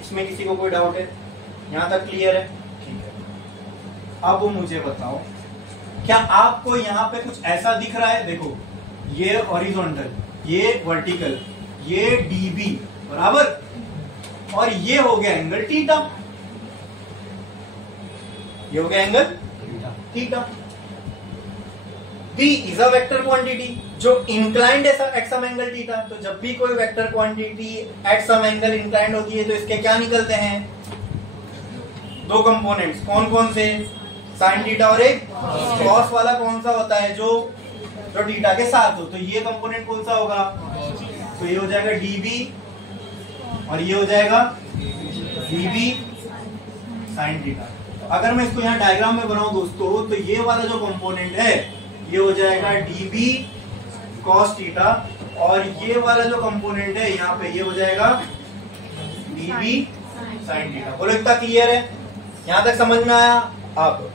इसमें किसी को कोई डाउट है? यहां तक क्लियर है? ठीक है, अब मुझे बताओ, क्या आपको यहां पे कुछ ऐसा दिख रहा है? देखो, ये हॉरिजॉन्टल, ये वर्टिकल, ये डीबी बराबर, और ये हो गया एंगल थीटा, ये हो गया angle theta. B is a vector quantity जो इंक्लाइंड है एट सम एंगल थीटा, तो जब भी कोई vector quantity at some angle inclined होती है तो इसके क्या निकलते हैं? दो कंपोनेंट्स, कौन कौन से? साइन थीटा और एक कॉस वाला। कौन सा होता है? जो थीटा के साथ हो, तो ये कंपोनेंट कौन सा होगा? तो ये हो जाएगा dB और ये हो जाएगा dB साइन थीटा। अगर मैं इसको यहाँ डायग्राम में बनाऊं दोस्तों, तो ये वाला जो कंपोनेंट है ये हो जाएगा dB cos थीटा, और ये वाला जो कंपोनेंट है यहाँ पे ये हो जाएगा dB साइन थीटा। बोलो, इतना क्लियर है? यहाँ तक समझ में आया? अब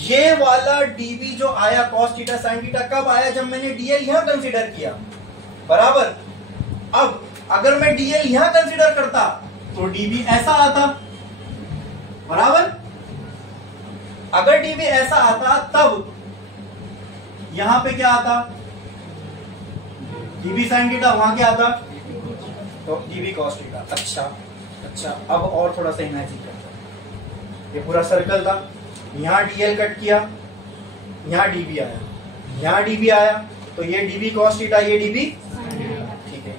ये वाला dB जो आया cos थीटा साइन थीटा कब आया? जब मैंने dl यहाँ कंसीडर किया, बराबर। अब अगर मैं dl यहां कंसीडर करता तो dB ऐसा आता, बराबर। अगर dB ऐसा आता तब यहां पे क्या आता? dB sin थीटा, वहां क्या आता? तो dB cos थीटा। अच्छा, अब और थोड़ा सा इमेजिन करते, ये पूरा सर्कल था, यहां dl कट किया, यहां dB आया, यहां dB आया, तो ये dB cos थीटा, ये dB,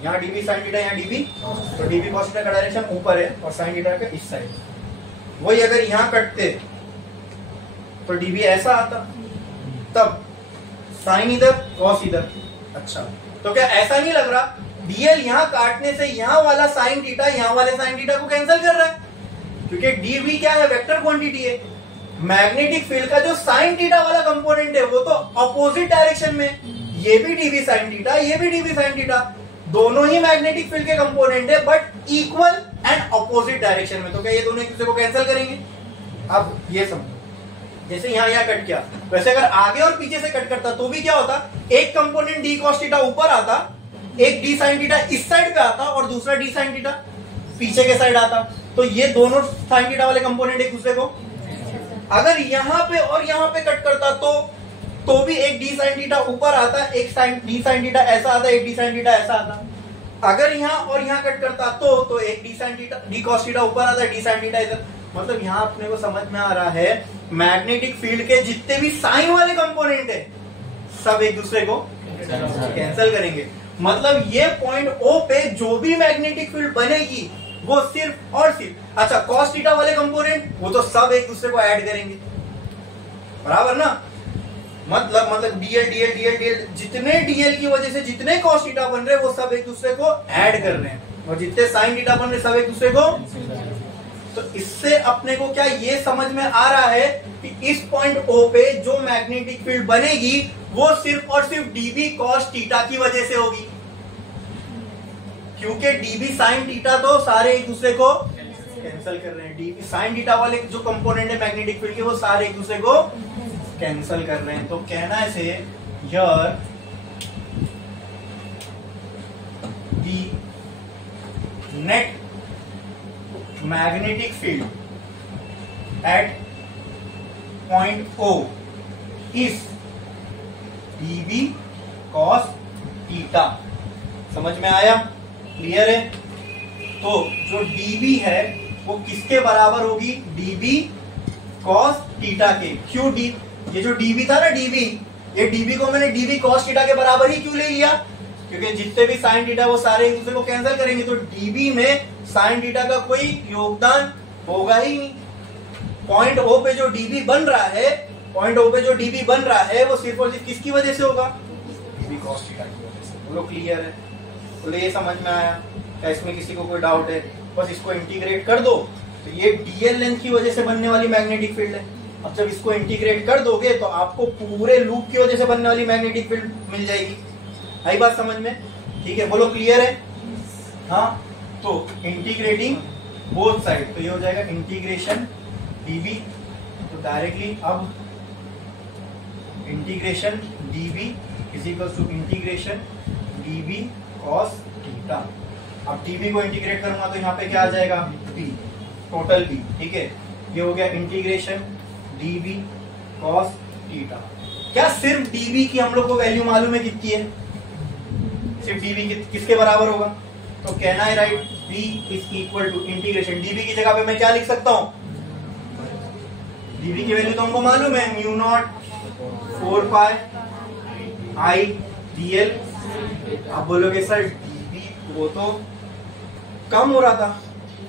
यहाँ dB sin थीटा, यहाँ dB, तो dB cos थीटा का डायरेक्शन ऊपर है और sin थीटा का इस साइड। वही अगर यहाँ कटते तो dB ऐसा आता, तब sin इधर cos इधर। अच्छा, तो क्या ऐसा नहीं लग रहा dl यहाँ काटने से यहाँ वाला sin थीटा यहाँ वाले sin थीटा को कैंसिल कर रहा है? क्योंकि dB क्या है? वेक्टर क्वांटिटी है। मैग्नेटिक फील्ड का जो sin थीटा वाला कंपोनेंट है वो तो अपोजिट डायरेक्शन में, ये भी dB sin थीटा, ये भी dB sin थीटा, दोनों ही मैग्नेटिक फील्ड के कंपोनेंट है, but equal and opposite direction में। तो क्या ये दोनों एक दूसरे को कैंसिल करेंगे? अब ये समझो, जैसे यहाँ कट किया, वैसे अगर आगे और पीछे से कट करता तो भी क्या होता? एक कंपोनेंट d cos थीटा ऊपर आता, एक d sin थीटा इस साइड पे आता, और दूसरा d sin थीटा पीछे के साइड आता। तो ये दोनों sin थीटा वाले कंपोनेंट एक दूसरे को, अगर यहाँ पे और यहाँ पे कट करता तो भी एक d sin थीटा ऊपर आता, एक d sin थीटा ऐसा आता, एक d sin थीटा ऐसा आता। अगर यहाँ और यहाँ कट करता तो एक d sin theta, d cos theta ऊपर आता, d sin थीटा इधर। मतलब यहाँ अपने को समझ में आ रहा है, मैग्नेटिक फील्ड के जितने भी साइन वाले कंपोनेंट है सब एक दूसरे को कैंसिल करेंगे। मतलब ये पॉइंट O पे जो भी मैग्नेटिक फील्ड बनेगी वो सिर्फ और सिर्फ, अच्छा, cos थीटा वाले कंपोनेंट वो तो सब एक दूसरे को ऐड करेंगे, बराबर ना। मतलब dl जितने dl की वजह से जितने cos थीटा बन रहे हैं वो सब एक दूसरे को ऐड कर रहे हैं, और जितने sin थीटा बन रहे सब एक दूसरे को। तो इससे अपने को क्या ये समझ में आ रहा है कि इस पॉइंट O पे जो मैग्नेटिक फील्ड बनेगी वो सिर्फ और सिर्फ dB cos थीटा की वजह से होगी, क्योंकि dB sin थीटा तो सारे एक दूसरे को कैंसिल कर रहे हैं। dB sin थीटा वाले जो कंपोनेंट है मैग्नेटिक फील्ड के वो सारे एक दूसरे को कैंसिल कर रहे हैं। तो कहना है से here net magnetic field eight point O is dB cos theta. समझ में आया? क्लियर है? तो जो dB है वो किसके बराबर होगी? dB cos थीटा के। क्यों डी, ये जो dB था ना dB, ये dB को मैंने dB cos थीटा के बराबर ही क्यों ले लिया? क्योंकि जितने भी साइन थीटा वो सारे एक दूसरे को कैंसिल करेंगे, तो dB में साइन थीटा का कोई योगदान होगा ही नहीं। पॉइंट O पे जो dB बन रहा है, पॉइंट O पे जो dB बन रहा है वो सिर्फ और सिर्फ किसकी वजह से होगा? dB cos थीटा की वजह से। बोलो क्लियर है? बोलो ये समझ में आया? क्या इसमें किसी को कोई डाउट है? बस इसको इंटीग्रेट कर दो तो ये dl लेंथ की वजह से बनने वाली मैग्नेटिक फील्ड है। अब जब इसको इंटीग्रेट कर दोगे तो आपको पूरे लूप की वजह से बनने वाली मैग्नेटिक फील्ड मिल जाएगी। आई बात समझ में? ठीक है, बोलो क्लियर है? हाँ, तो इंटीग्रेटिंग बोथ साइड, तो ये हो जाएगा इंटीग्रेशन dB, तो डायरेक्टली अब integration dB is equal to integration dB cos theta. अब dB को इंटीग्रेट करूंगा तो यहाँ पे क्या आ जाएगा? B, total B। ठीक है, ये हो गया इंटीग्रेशन dB cos थीटा। क्या सिर्फ dB की हम लोग को वैल्यू मालूम है कितनी है? सिर्फ dB किसके बराबर होगा? तो कहना है right, B is equal to integration dB की जगह पे मैं क्या लिख सकता हूं? dB की वैल्यू तो हमको मालूम है, mu naught 4 pi I dl। आप बोलोगे सर dB वो तो कम हो रहा था,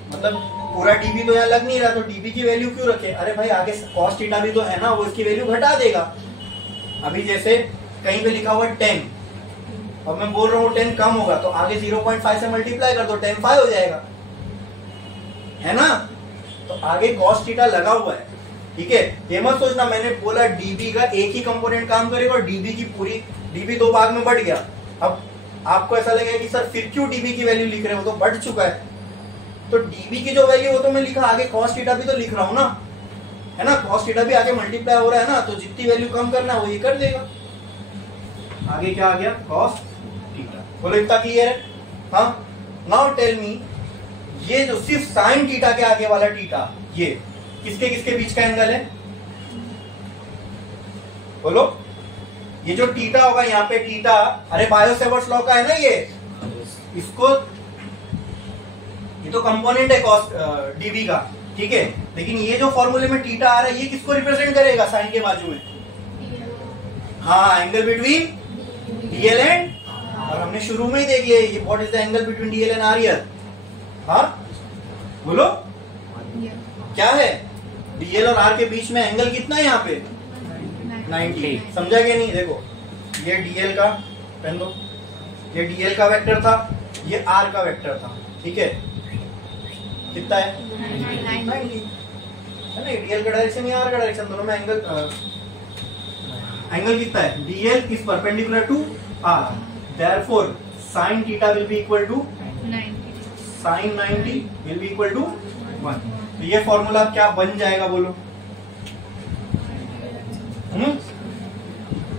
मतलब पूरा dB तो यहाँ लग नहीं रहा, तो dB की वैल्यू क्यों रखे? अरे भाई आगे cos थीटा भी तो है ना, वो इसकी वैल्यू घटा देगा। अभी जैसे कहीं पे लिखा हुआ है 10, अब मैं बोल रहा हूँ 10 कम होगा तो आगे 0.5 से मल्टीप्लाई कर दो, 10 5 हो जाएगा, है ना? तो आगे cos थीटा लगा हुआ है। ठीक है, ये मत सोचना मैंने बोला dB का एक ही कंपोनेंट काम करेगा और dB की पूरी dB दो भाग में बढ़ गया। अब आपको ऐसा लगेगा कि सर फिर क्यों dB की वैल्यू लिख रहे हो, तो बढ़ चुका है। तो dB की जो वैल्यू हो तो मैं लिखा, आगे cos थीटा भी तो लिख रहा हूं ना, है ना? cos थीटा भी आगे मल्टीप्लाई हो रहा है ना, तो जितनी वैल्यू कम करना है वो ये कर देगा। आगे क्या आ गया? cos theta. बोलो इतना क्लियर है? हाँ, नाउ टेल मी, ये जो सिर्फ साइन थीटा के आगे वाला थीटा, ये किसके किसके बीच का एंगल है? बोलो, ये जो थीटा होगा यहाँ पे थीटा, अरे बायो-सेवर्ट्स लॉ का है ना ये, इसको, ये तो कंपोनेंट है cos dB का, ठीक है, लेकिन ये जो फॉर्मूले में थीटा आ रहा है ये किसको रिप्रेजेंट करेगा? साइन के बाजू में, हाँ, एंगल बिटवीन dl एंड, और हमने शुरू में ही देख लिया ये what is the angle between dl and r here. हाँ बोलो क्या है? dl और r के बीच में एंगल कितना है यहाँ पे? 90। समझा क्या नहीं? देखो ये dl का, पेन दो, ये dl का वेक्टर था, ये r का वेक्टर था, ठीक है, कितना है? 90 है ना? dl का डायरेक्शन या r का डायरेक्शन, दोनों में एंगल, एंगल कितना है? dl is perpendicular to r, therefore sin theta will be equal to 90, sin 90 will be equal to 1। तो ये फॉर्मूला क्या बन जाएगा? बोलो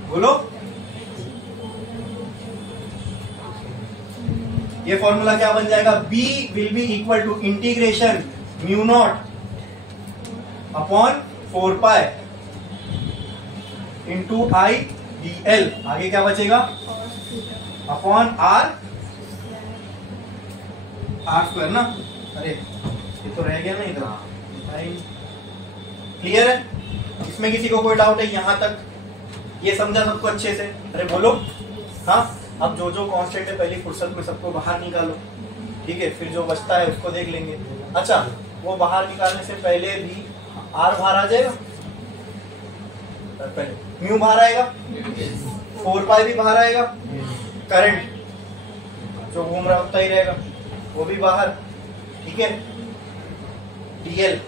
बोलो, ये फॉर्मूला क्या बन जाएगा? b will be equal to integration mu naught upon 4 pi into i dl। आगे क्या बचेगा? अपॉन r स्क्वायर ना। अरे ये तो रह गया ना इधर। क्लियर है? इसमें किसी को कोई डाउट है? यहां तक ये समझा सबको अच्छे से? अरे बोलो हाँ। अब जो जो कांस्टेंट है पहली फुर्सत में सबको बाहर निकालो, ठीक है, फिर जो बचता है उसको देख लेंगे। अच्छा, वो बाहर निकालने से पहले भी r बाहर आ जाएगा, पहले म्यू बाहर आएगा, 4 पाई भी बाहर आएगा, करंट जो घूम रहा होता ही रहेगा वो भी बाहर, ठीक है, dl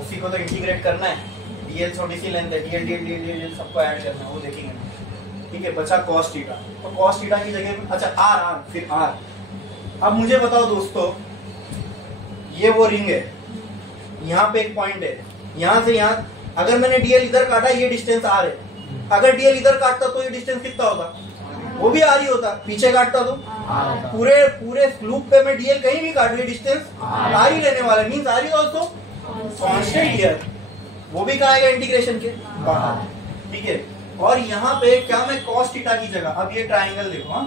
उसी को तो इंटीग्रेट करना है, dl छोटी सी लेंथ है, dl सबको ऐड करना है, वो देखेंगे, ठीक है। बचा cos थीटा, तो cos थीटा की जगह अच्छा r फिर r। अब मुझे बताओ दोस्तों, ये वो रिंग है, यहाँ पे एक पॉइंट है, यहाँ से यहाँ अगर मैंने dl इधर काटा ये डिस्टेंस r है, अगर dl इधर काटता तो ये डिस्टेंस कितना होता? वो भी आर ही होता, पीछे काटता तो पूरे पूरे लूप पे मैं डीएल कहीं भी काटू डिस्टेंस आर ही लेने वाला, means R is also constant here. वो भी कहाँ आएगा इंटीग्रेशन के बाहर, ठीक है। और यहाँ पे क्या मैं cos थीटा की जगह, अब ये ट्राइंगल देखो, हाँ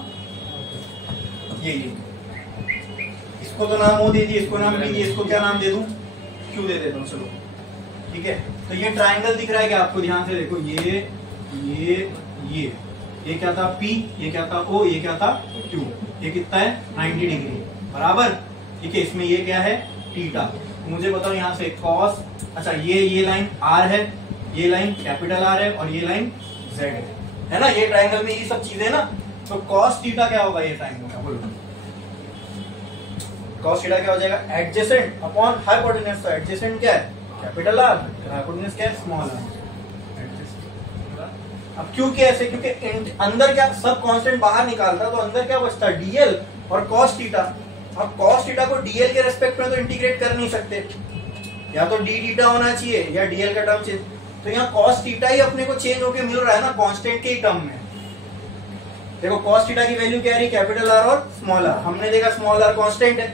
ये इसको तो नाम वो दे दिए, इसको नाम दे दिए, इसको क्या नाम दे दूं, क्यों दे देता हूँ, चलो ठीक है। तो ये ट्राइंगल दिख रहा है क्या आपको, ध्यान से देखो, ये क्या था P, ये क्या था O, ये क्या था Q, ये कितना है 90 डिग्री बराबर, ठीक है। इसमें ये क्या है थीटा, मुझे बताओ यहाँ से cos, अच्छा ये लाइन R है, ये लाइन कैपिटल R है और ये लाइन Z है ना, ये ट्राइंगल में ये सब चीजें ना, तो cos थीटा क्या होगा ये ट्राइंगल का, बोलो cos थीटा क्या हो जाएगा, एडजेसेंट अपॉन हाइपोटेन्यूज। तो एडजेसेंट क्या है कैपिटल R, हाइपोटेन्यूज क्या है स्मॉल r। अब क्यों कैसे, क्योंकि अंदर क्या सब कांस्टेंट बाहर निकालता, तो अंदर क्या बचता डीएल और cos थीटा। अब cos थीटा को डीएल के रेस्पेक्ट में तो इंटीग्रेट कर नहीं सकते, या तो डी थीटा होना चाहिए या डीएल का टर्म चेंज, तो यहाँ cos थीटा ही अपने को चेंज होके मिल रहा है ना कांस्टेंट के ही टर्म में। देखो cos थीटा की वैल्यू क्या रही, कैपिटल R और स्मॉल r, हमने देखा स्मॉल r कांस्टेंट है,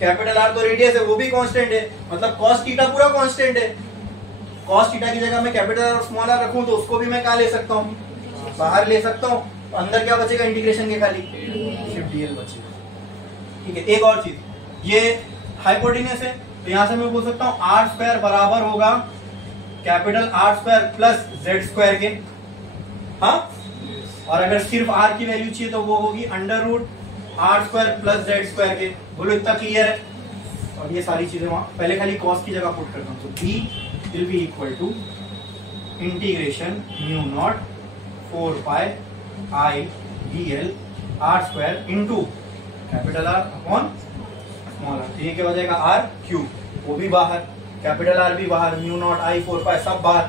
कैपिटल R तो रेडियस है वो भी कांस्टेंट है, मतलब cos थीटा पूरा कांस्टेंट है। cos थीटा की जगह मैं कैपिटल R और स्मॉल r रखूं तो उसको भी मैं कहाँ ले सकता हूँ, बाहर ले सकता हूँ, तो अंदर क्या बचेगा इंटीग्रेशन के खाली सिर्फ डीएल बचेगा, ठीक है। एक और चीज, ये हाइपोटेन्यूज है, तो यहां से मैं बोल सकता हूँ आर स्क्वायर बराबर होगा capital R square plus Z square के, हाँ, और अगर सिर्फ R की वैल्यू चाहिए तो वो होगी under root R square plus Z square के। बोलो इतना क्लियर है, और ये सारी चीजें वहां पहले खाली cos की जगह पुट करता हूँ, तो B will be equal to integration mu naught 4 pi I dl R square into capital R upon small r, ये क्या हो जाएगा R क्यूब, वो भी बाहर, कैपिटल R भी बाहर, म्यू नॉट I 4 पाई सब बाहर,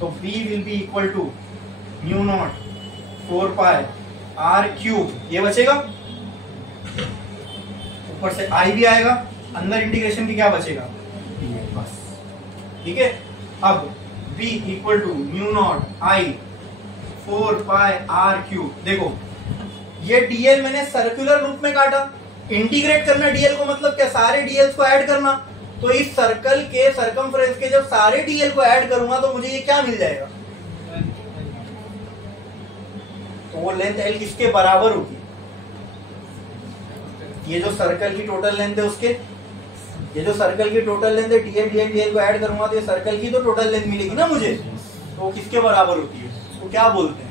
तो B will be equal to mu naught 4 pi R cube, ये बचेगा, ऊपर से I भी आएगा, अंदर इंटीग्रेशन की क्या बचेगा बस, ठीक है। अब B equal to mu naught I 4 pi R cube, देखो ये डीएल मैंने सर्कुलर लूप में काटा, इंटीग्रेट करना डीएल को मतलब क्या, सारे डीएल को ऐड करना, तो इस सर्कल के सरकमफ्रेंस के जब सारे डीएल को ऐड करूंगा तो मुझे ये क्या मिल जाएगा, तो वो लेंथ एल किसके बराबर होगी, ये जो सर्कल की टोटल लेंथ है उसके, ये जो सर्कल की टोटल लेंथ है डीएल को ऐड करूंगा तो ये सर्कल की तो टोटल लेंथ मिलेगी ना मुझे, तो वो किसके बराबर होती है, उसको क्या बोलते हैं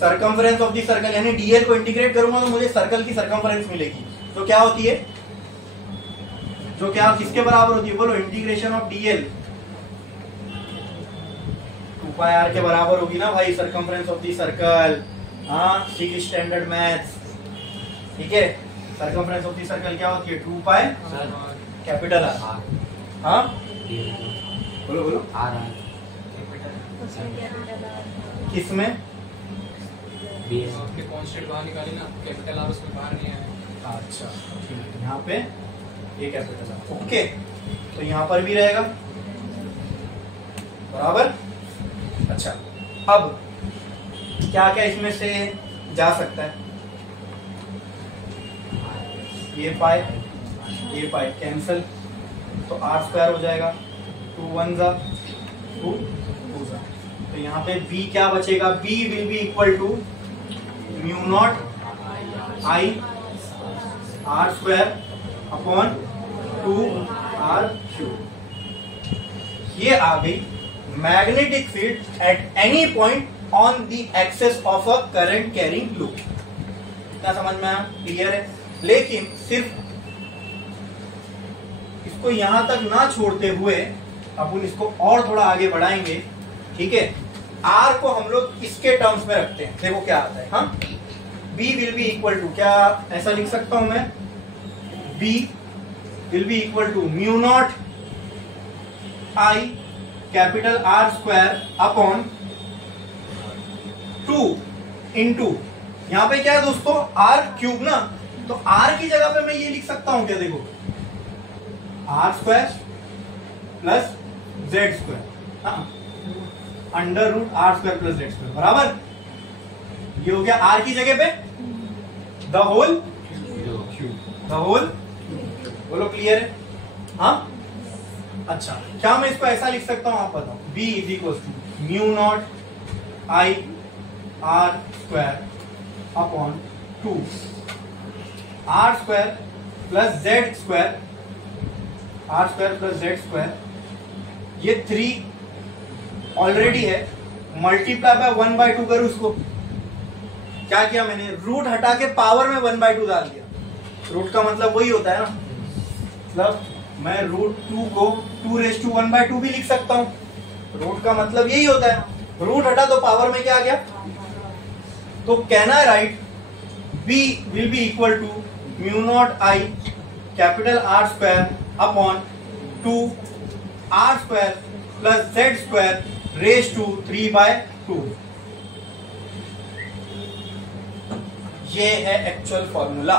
सरकमफ्रेंस ऑफ द सर्कल, यानी डीएल को इंटीग्रेट करूंगा तो मुझे सर्कल की सरकमफ्रेंस मिलेगी, तो क्या होती है, जो क्या किसके बराबर होती है, बोलो integration of DL 2 pi r के बराबर होगी ना भाई, सरकमफ्रेंस ऑफ द सर्कल, हाँ सिक स्टैंडर्ड मैथ्स, ठीक है। सरकमफ्रेंस ऑफ द सर्कल क्या होती है 2 पाई कैपिटल R, हाँ बोलो बोलो किसमें आपके कांस्टेंट बाहर निकाली ना, कैपिटल R उसमें बाहर नहीं आया, अच्छा ठीक है, यहाँ पे ये कैपिटल R, ओके, तो यहाँ पर भी रहेगा बराबर। अच्छा अब क्या क्या इसमें से जा सकता है, ये पाई कैंसिल, तो R स्क्वायर हो जाएगा, 2 1 जा 2 2 जा, तो यहाँ पे B क्या बचेगा, B will be equal to mu naught I R square upon 2 R cube, ये आ गई magnetic field at any point on the axis of a current carrying loop. इतना समझ में आया, क्लियर है। लेकिन सिर्फ इसको यहां तक ना छोड़ते हुए अपन इसको और थोड़ा आगे बढ़ाएंगे, ठीक है। आर को हम लोग इसके टर्म्स में रखते हैं, देखो क्या आता है, हाँ B will be equal to, क्या ऐसा लिख सकता हूं मैं, B will be equal to mu naught I capital R square upon 2 into, यहां पे क्या है दोस्तों R क्यूब ना, तो R की जगह पे मैं ये लिख सकता हूं क्या, देखो R square plus Z square, हाँ under root R square plus Z square बराबर, ये हो गया r की जगह पे द होल बोलो क्लियर है? हाँ अच्छा, क्या मैं इसको ऐसा लिख सकता हूं, आप बताओ, b is equal to mu naught I R square upon 2 R square plus Z square, R square plus Z square, ये 3 ऑलरेडी है, मल्टीप्लाई बाय 1/2 करूं उसको। क्या किया मैंने, रूट हटा के पावर में 1/2 डाल दिया। रूट का मतलब वही होता है ना, मतलब मैं रूट 2 को 2⁻1/2 भी लिख सकता हूं। रूट का मतलब यही होता है, रूट हटा तो पावर में क्या आ गया। तो कहना है right, b will be equal to mu naught I capital R square upon 2 R square plus Z square raise to 3/2। ये है actual formula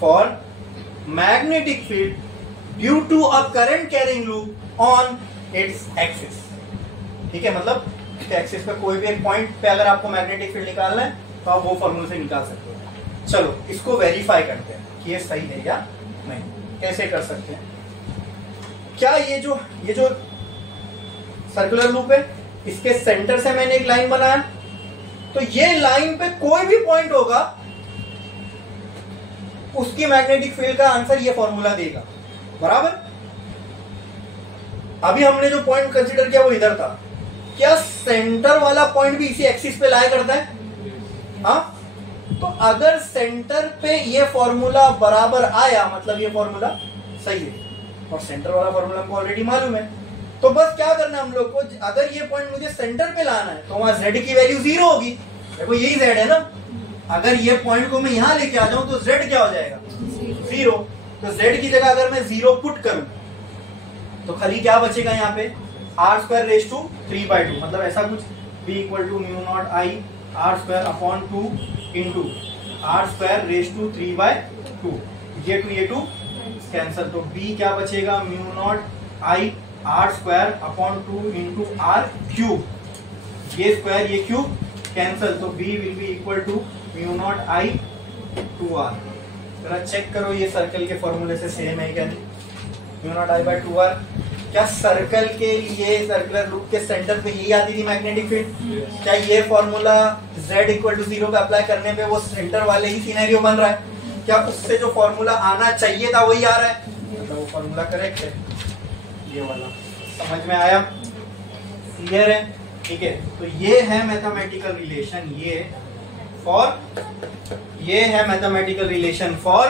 for magnetic field due to a current carrying loop on its axis. ठीक है, मतलब axis पे कोई भी एक point पे अगर आपको मैग्नेटिक फील्ड निकालना है तो आप वो फॉर्मूले से निकाल सकते हो। चलो इसको वेरीफाई करते हैं कि ये सही है या नहीं। कैसे कर सकते हैं, क्या ये जो सर्कुलर लूप है, इसके सेंटर से मैंने एक लाइन बनाया, तो ये लाइन पे कोई भी पॉइंट होगा उसकी मैग्नेटिक फील्ड का आंसर ये फॉर्मूला देगा, बराबर। अभी हमने जो पॉइंट कंसीडर किया वो इधर था, क्या सेंटर वाला पॉइंट भी इसी एक्सिस पे लाई करता है? हाँ, तो अगर सेंटर पे ये फॉर्मूला बराबर आया मतलब ये फॉर्मूला सही है, और सेंटर वाला फॉर्मूला हमको ऑलरेडी मालूम है। तो बस क्या करना है हम लोग को, अगर ये पॉइंट मुझे सेंटर पे लाना है तो वहां z की वैल्यू 0 होगी। देखो यही z है ना, अगर ये पॉइंट को मैं यहां लेके आ जाऊं तो z क्या हो जाएगा, 0। तो z की जगह अगर मैं 0 पुट करूं तो खाली क्या बचेगा यहाँ पे, r स्क्वायर रेज टू 3/2, मतलब ऐसा कुछ, b equal to mu naught I r square upon 2 into r square raise to 3/2। ये 2 कैंसल, तो b क्या बचेगा, mu naught I r square upon 2 into R cube, ये स्क्वायर ये क्यूब कैंसल, तो b will be equal to mu naught I 2r। जरा check करो ये सर्कल के फॉर्मूले से सेम है क्या नहीं, म्यू नॉट आई बाय 2r। क्या सर्कल के लिए, सर्कुलर लूप के सेंटर पे यही आती थी मैग्नेटिक फील्ड? क्या ये फॉर्मूला z इक्वल टू 0 पे अप्लाई करने पे वो सेंटर वाले ही सिनेरियो बन रहा है? क्या उससे जो फॉर्मूला आना चाहिए था वही आ रहा है? मतलब वो फॉर्मूला करेक्ट है, ये वाला। समझ में आया, क्लियर है? ठीक है, तो ये है मैथमेटिकल रिलेशन, ये है mathematical relation for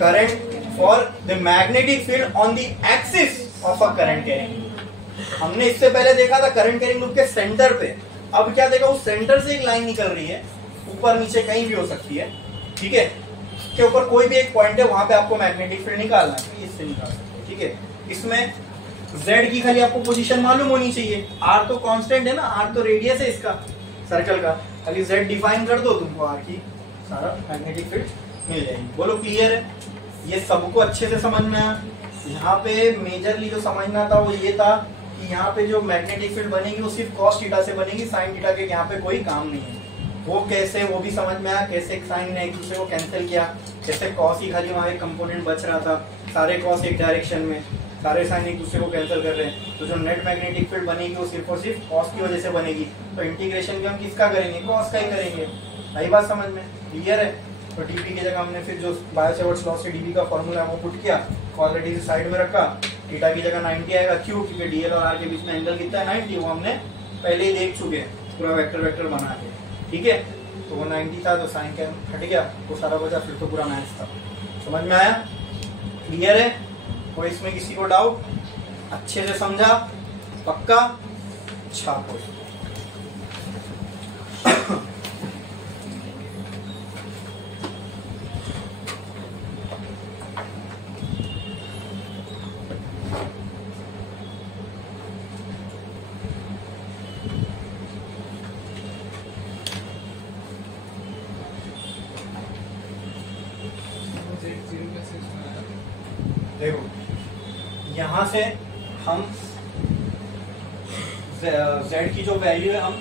current, for the magnetic field on the axis of a current carrying. हमने इससे पहले देखा था करंट कैरिंग लूप के सेंटर पे, अब क्या देखा, उस सेंटर से एक लाइन निकल रही है, ऊपर नीचे कहीं भी हो सकती है, ठीक है, उसके ऊपर कोई भी एक पॉइंट है, वहां पे आपको मैग्नेटिक फील्ड निकालना है, तो इससे निकाल सकते हैं। ठीक है, इसमें z की खाली आपको पोजीशन मालूम होनी चाहिए, r तो कांस्टेंट है ना, r तो रेडियस है इसका सर्कल का, खाली z डिफाइन कर दो, तुमको r की सारा मैग्नेटिक फील्ड मिल जाएगी। बोलो क्लियर है? ये सबको अच्छे से समझना है। यहाँ पे मेजरली जो समझना था वो ये था कि यहाँ पे जो मैग्नेटिक फील्ड बनेगी वो सिर्फ cos थीटा से बनेगी, sin थीटा के यहाँ पे कोई काम नहीं है। वो कैसे, वो भी समझ में आया, कैसे साइन ने एक दूसरे को कैंसिल किया, कैसे cos ही खाली वहाँ एक कंपोनेंट बच रहा था, सारे cos एक डायरेक्शन में, सारे साइन एक दूसरे को कैंसिल कर रहे हैं, तो जो नेट मैग्नेटिक फील्ड बनेगी वो सिर्फ और सिर्फ cos की वजह से बनेगी। तो इंटीग्रेशन भी हम किसका करेंगे, cos का ही करेंगे। सही बात समझ में क्लियर है? तो dp की जगह हमने फिर जो बायो-सेवर्ट्स लॉ से dp का फॉर्मूला वो पुट किया, ऑलरेडी साइड में रखा, थीटा की जगह 90 आएगा, क्यों, क्योंकि dl और r के बीच में एंगल कितना है 90, वो हमने पहले ही देख चुके हैं पूरा वेक्टर बना के। ठीक है, तो वो 90 था तो साइन का हट गया, वो सारा बचा, फिर तो पूरा मैथ्स था। समझ में आया, क्लियर है? कोई इसमें किसी को डाउट? अच्छे से समझा, पक्का? अच्छा, कोई देखो, यहां से हम z की जो वैल्यू है हम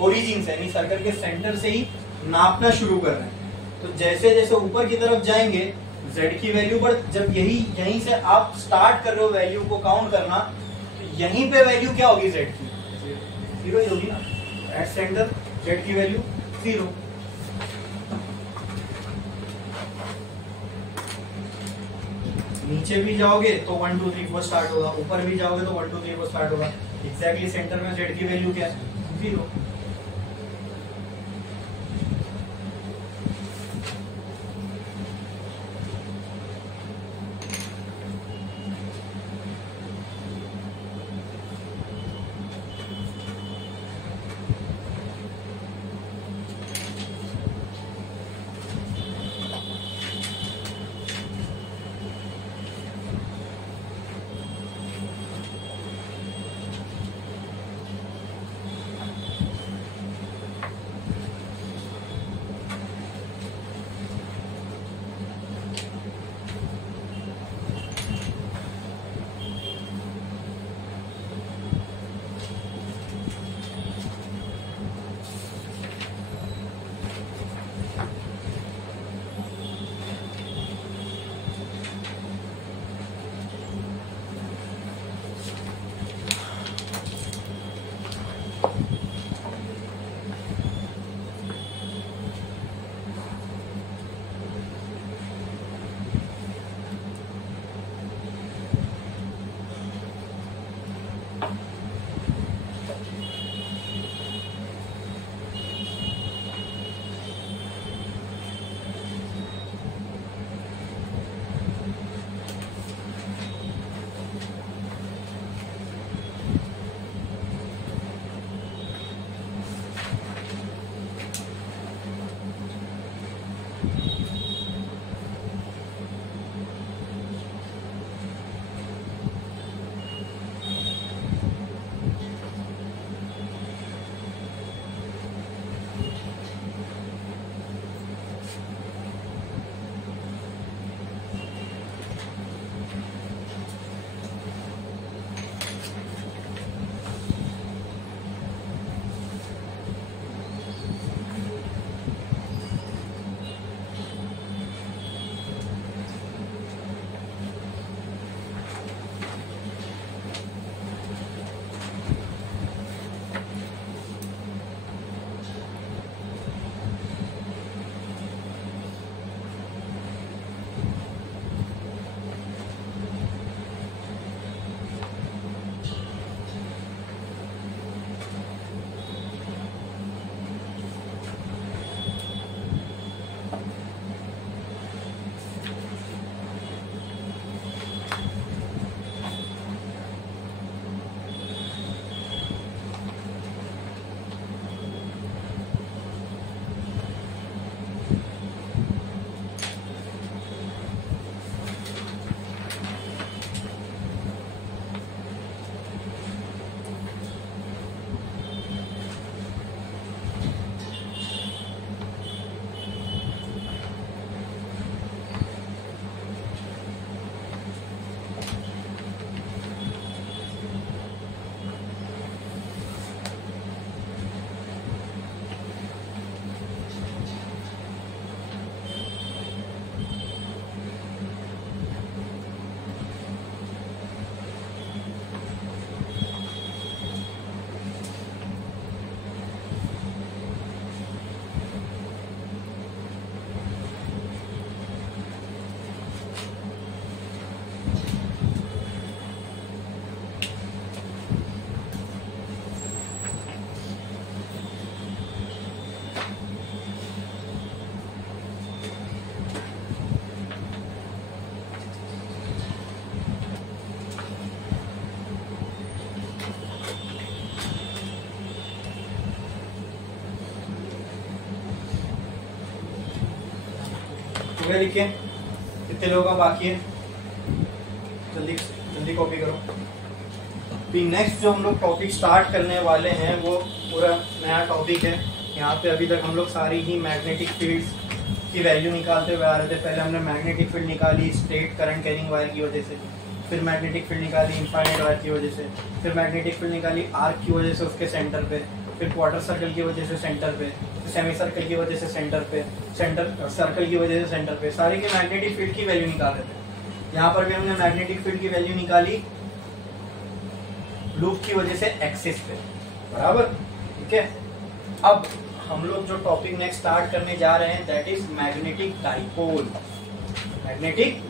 ओरिजिन से यानी सर्कल के सेंटर से ही नापना शुरू कर रहे हैं। तो जैसे जैसे ऊपर की तरफ जाएंगे z की वैल्यू पर, जब यहीं से आप स्टार्ट कर रहे हो वैल्यू को काउंट करना, तो यहीं पे वैल्यू क्या होगी z की, 0 ही होगी ना। एट सेंटर z की वैल्यू 0। नीचे भी जाओगे तो 1 2 3 4 स्टार्ट होगा, ऊपर भी जाओगे तो 1 2 3 4 स्टार्ट होगा। एग्जैक्टली सेंटर में z की वैल्यू क्या है, 0। पूरे लिखे, कितने लोगों का बाकी है, जल्दी जल्दी कॉपी करो। फिर नेक्स्ट जो हम लोग टॉपिक स्टार्ट करने वाले हैं वो पूरा नया टॉपिक है। यहाँ पे अभी तक हम लोग सारी ही मैग्नेटिक फील्ड्स की वैल्यू निकालते हुए आ रहे थे। पहले हमने मैग्नेटिक फील्ड निकाली स्ट्रेट करंट कैरिंग वायर की वजह से, फिर मैग्नेटिक फील्ड निकाली इनफाइनाइट वायर की वजह से, फिर मैग्नेटिक फील्ड निकाली आर्क की वजह से उसके सेंटर पे, फिर क्वार्टर सर्कल की वजह से सेंटर पे, सेमी सर्कल की वजह से सेंटर पे, सेंटर सर्कल की वजह से सेंटर पे, सारे के मैग्नेटिक फील्ड की वैल्यू निकाल रहे थे। यहाँ पर भी हमने मैग्नेटिक फील्ड की वैल्यू निकाली लूप की वजह से एक्सिस पे, बराबर, ठीक है। अब हम लोग जो टॉपिक नेक्स्ट स्टार्ट करने जा रहे हैं that is magnetic dipole. Magnetic,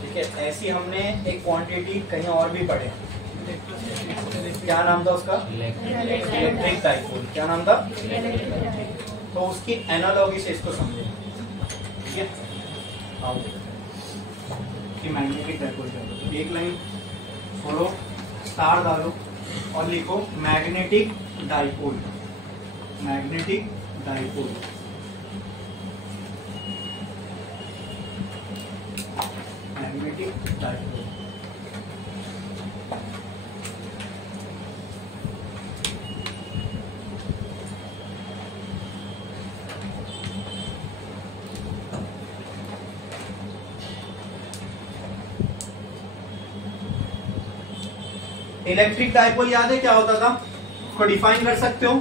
ठीक है। ऐसी हमने एक क्वांटिटी कहीं और भी पढ़े, क्या नाम था उसका? Electric dipole. क्या नाम था? तो उसकी एनालॉगी से इसको समझे, ठीक है। आओ कि मैग्नेटिक डाइपोल क्या होता है। एक लाइन छोड़ो, स्टार डालो और लिखो magnetic dipole. Magnetic dipole, magnetic dipole. Electric dipole याद है क्या होता था? उसको डिफाइन कर सकते हो?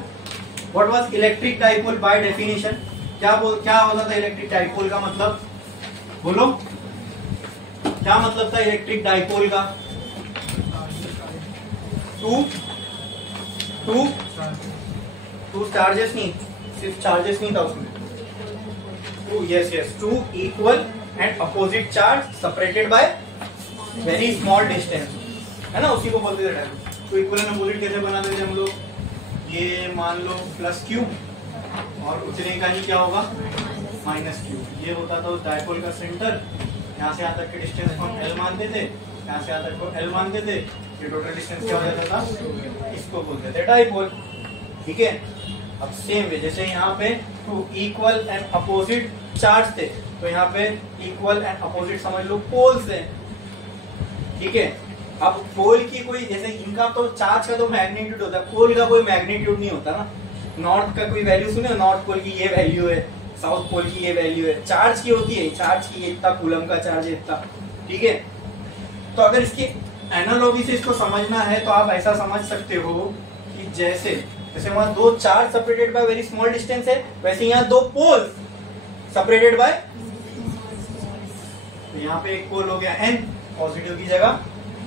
What was electric dipole by definition? क्या होता था इलेक्ट्रिक डाइपोल का मतलब? बोलो, क्या मतलब था इलेक्ट्रिक डाइपोल का? टू चार्जेस नहीं, सिर्फ चार्जेस नहीं था उसमें, two equal and opposite charge separated by very small distance, है ना, उसी को बोलते थे डाइपोल। तो इक्वल एंड अपोजिट कैसे बनाते थे हम लोग? ये मान लो प्लस क्यू और उतने का ही क्या होगा? Minus Q. ये होता था उस डाइपोल का सेंटर। यहाँ से यहाँ तक के डिस्टेंस को हम एल मानते थे, यहाँ से यहाँ तक को एल मानते थे। ये टोटल डिस्टेंस क्या हो जाता था? इसको बोलते थे डाइपोल, ठीक है। अब सेम वे जैसे यहाँ पे two equal and opposite charge थे, तो यहाँ पे इक्वल एंड अपोजिट समझ लो पोल्स है, ठीक है। अब पोल की कोई, जैसे इनका तो चार्ज का तो मैग्नीट्यूड होता है, पोल का कोई मैग्नीट्यूड नहीं होता ना। नॉर्थ का कोई वैल्यू सुने? नॉर्थ पोल की ये वैल्यू है, साउथ पोल की ये वैल्यू है। चार्ज की होती है, चार्ज की इतना कूलम का चार्ज है इतना, ठीक है। तो अगर इसकी एनालॉजी से इसको समझना है तो आप ऐसा समझ सकते हो कि जैसे वहां दो charge separated by very small distance है, वैसे यहाँ दो पोल सेपरेटेड बाय, तो यहाँ पे एक पोल हो गया एन, पॉजिटिव की जगह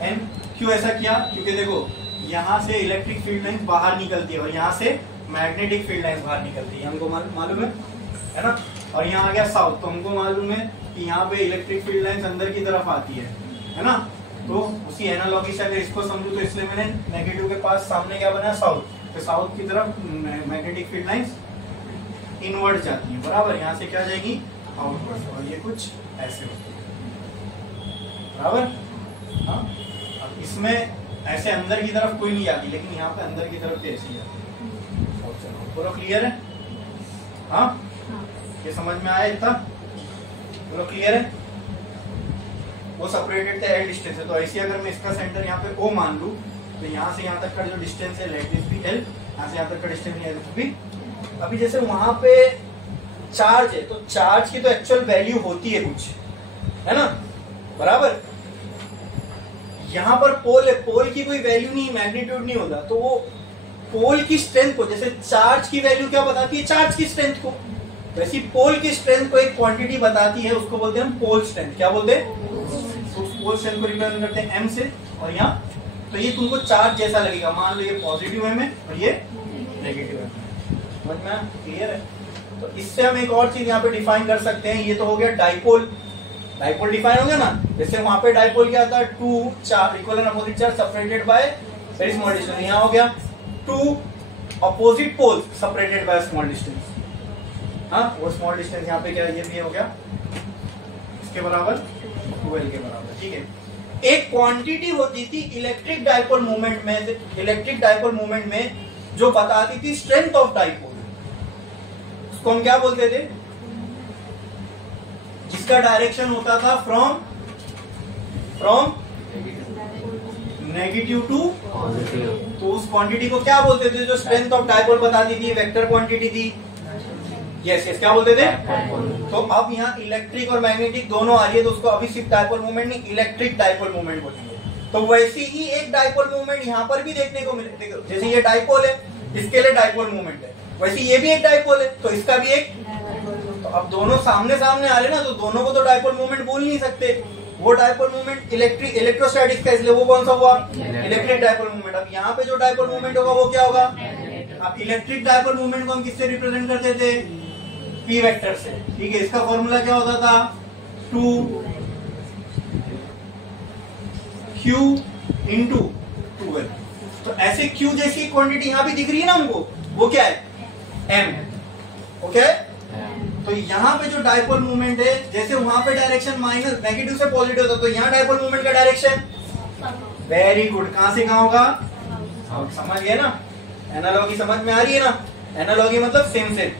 एन। क्यों ऐसा किया? क्योंकि देखो यहाँ से इलेक्ट्रिक फील्ड लाइन बाहर निकलती है और यहाँ से मैग्नेटिक फील्ड लाइन बाहर निकलती है, हमको मालूम है ना। और यहाँ आ गया साउथ, तो हमको मालूम है कि यहाँ पे इलेक्ट्रिक फील्ड लाइन अंदर की तरफ आती है ना। तो उसी एनालॉजी से अगर इसको समझू तो इसलिए मैंने नेगेटिव के पास सामने क्या बनाया? साउथ। तो साउथ की तरफ मैग्नेटिक फील्ड लाइंस इनवर्ड जाती है, बराबर। यहाँ से क्या जाएगी? आउटवर्ड। और ये कुछ ऐसे होती है, बराबर। हाँ, अब इसमें ऐसे अंदर की तरफ कोई नहीं जाती, लेकिन यहाँ पे अंदर की तरफ ऐसी जाती है। पूरा क्लियर है? हाँ, ये समझ में आया इतना? पूरा क्लियर है? वो सेपरेटेड थे एल डिस्टेंस है, तो ऐसे अगर मैं इसका सेंटर यहाँ पे ओ मान लूं, तो यहाँ से यहाँ तक का जो डिस्टेंस है लेट दिस बी एल, यहाँ से यहाँ तक का डिस्टेंस भी। अभी जैसे वहां पे चार्ज है, तो चार्ज की तो एक्चुअल वैल्यू होती है कुछ, है ना, बराबर। यहाँ पर पोल है, पोल की कोई वैल्यू नहीं, मैग्नीट्यूड नहीं होता। तो वो पोल की स्ट्रेंथ को, जैसे चार्ज की वैल्यू क्या बताती है? चार्ज की स्ट्रेंथ को। वैसे पोल की स्ट्रेंथ को एक क्वांटिटी बताती है, उसको बोलते हैं हम पोल स्ट्रेंथ। क्या बोलते हैं? तो उस पोल स्ट्रेंथ को रिप्रेजेंट करते हैं एम से। और यहाँ तो ये तुमको चार्ज जैसा लगेगा, मान लो ये पॉजिटिव है में और ये नेगेटिव है। समझ में क्लियर है? तो इससे हम एक और चीज यहाँ पे डिफाइन कर सकते हैं। ये तो हो गया डाइपोल। डाइपोल डिफाइन हो गया ना। जैसे वहां पे डाइपोल क्या था? Two charge equal and opposite charge separated by very small distance. यहाँ हो गया two opposite poles separated by small distance. हाँ, वो स्मॉल डिस्टेंस यहाँ पे क्या, ये भी हो गया इसके बराबर 2L के बराबर, ठीक है। एक क्वांटिटी होती थी इलेक्ट्रिक डाइपोल मूवमेंट में, इलेक्ट्रिक डाइपोल मूवमेंट में जो बताती थी स्ट्रेंथ ऑफ डाइपोल। उसको हम क्या बोलते थे? जिसका डायरेक्शन होता था फ्रॉम नेगेटिव टू पॉजिटिव। तो उस क्वांटिटी को क्या बोलते थे? जो स्ट्रेंथ ऑफ डाइपोल बताती थी, वेक्टर क्वांटिटी थी। यस यस, क्या बोलते थे? तो अब यहाँ इलेक्ट्रिक और मैग्नेटिक दोनों आ रही है, तो उसको अभी सिर्फ डाइपोल मूवमेंट नहीं, इलेक्ट्रिक डाइपोल मूवमेंट बोलेंगे। तो वैसी ही एक डाइपोल मूवमेंट यहाँ पर भी देखने को मिलेगा। जैसे ये डाइपोल है, इसके लिए डाइपोल मूवमेंट है, वैसे ये भी एक डाइपोल है, तो इसका भी एक। तो अब दोनों सामने सामने आ रहे ना, तो दोनों को तो डाइपोल मूवमेंट बोल नहीं सकते। वो डाइपोल मूवमेंट इलेक्ट्रोस्टैटिक्स का, इसलिए वो कौन सा हुआ? Electric dipole movement. अब यहाँ पे जो डाइपोल मूवमेंट होगा वो क्या होगा? अब इलेक्ट्रिक डाइपोल मूवमेंट को हम किससे रिप्रेजेंट करते थे? पी वेक्टर से। ठीक है, इसका फॉर्मूला क्या होता था? 2q into 2l। तो ऐसे q जैसी क्वांटिटी यहाँ भी दिख रही है ना हमको, वो क्या है? m। ओके, तो यहाँ पे जो डाइपोल मूवमेंट है, जैसे वहां पे डायरेक्शन माइनस नेगेटिव से पॉजिटिव होता, तो यहाँ डाइपोल मूवमेंट का डायरेक्शन वेरी गुड, कहां से कहां होगा? समझ गए ना? एनालॉजी समझ में आ रही है ना? एनालॉजी मतलब सेम सेम,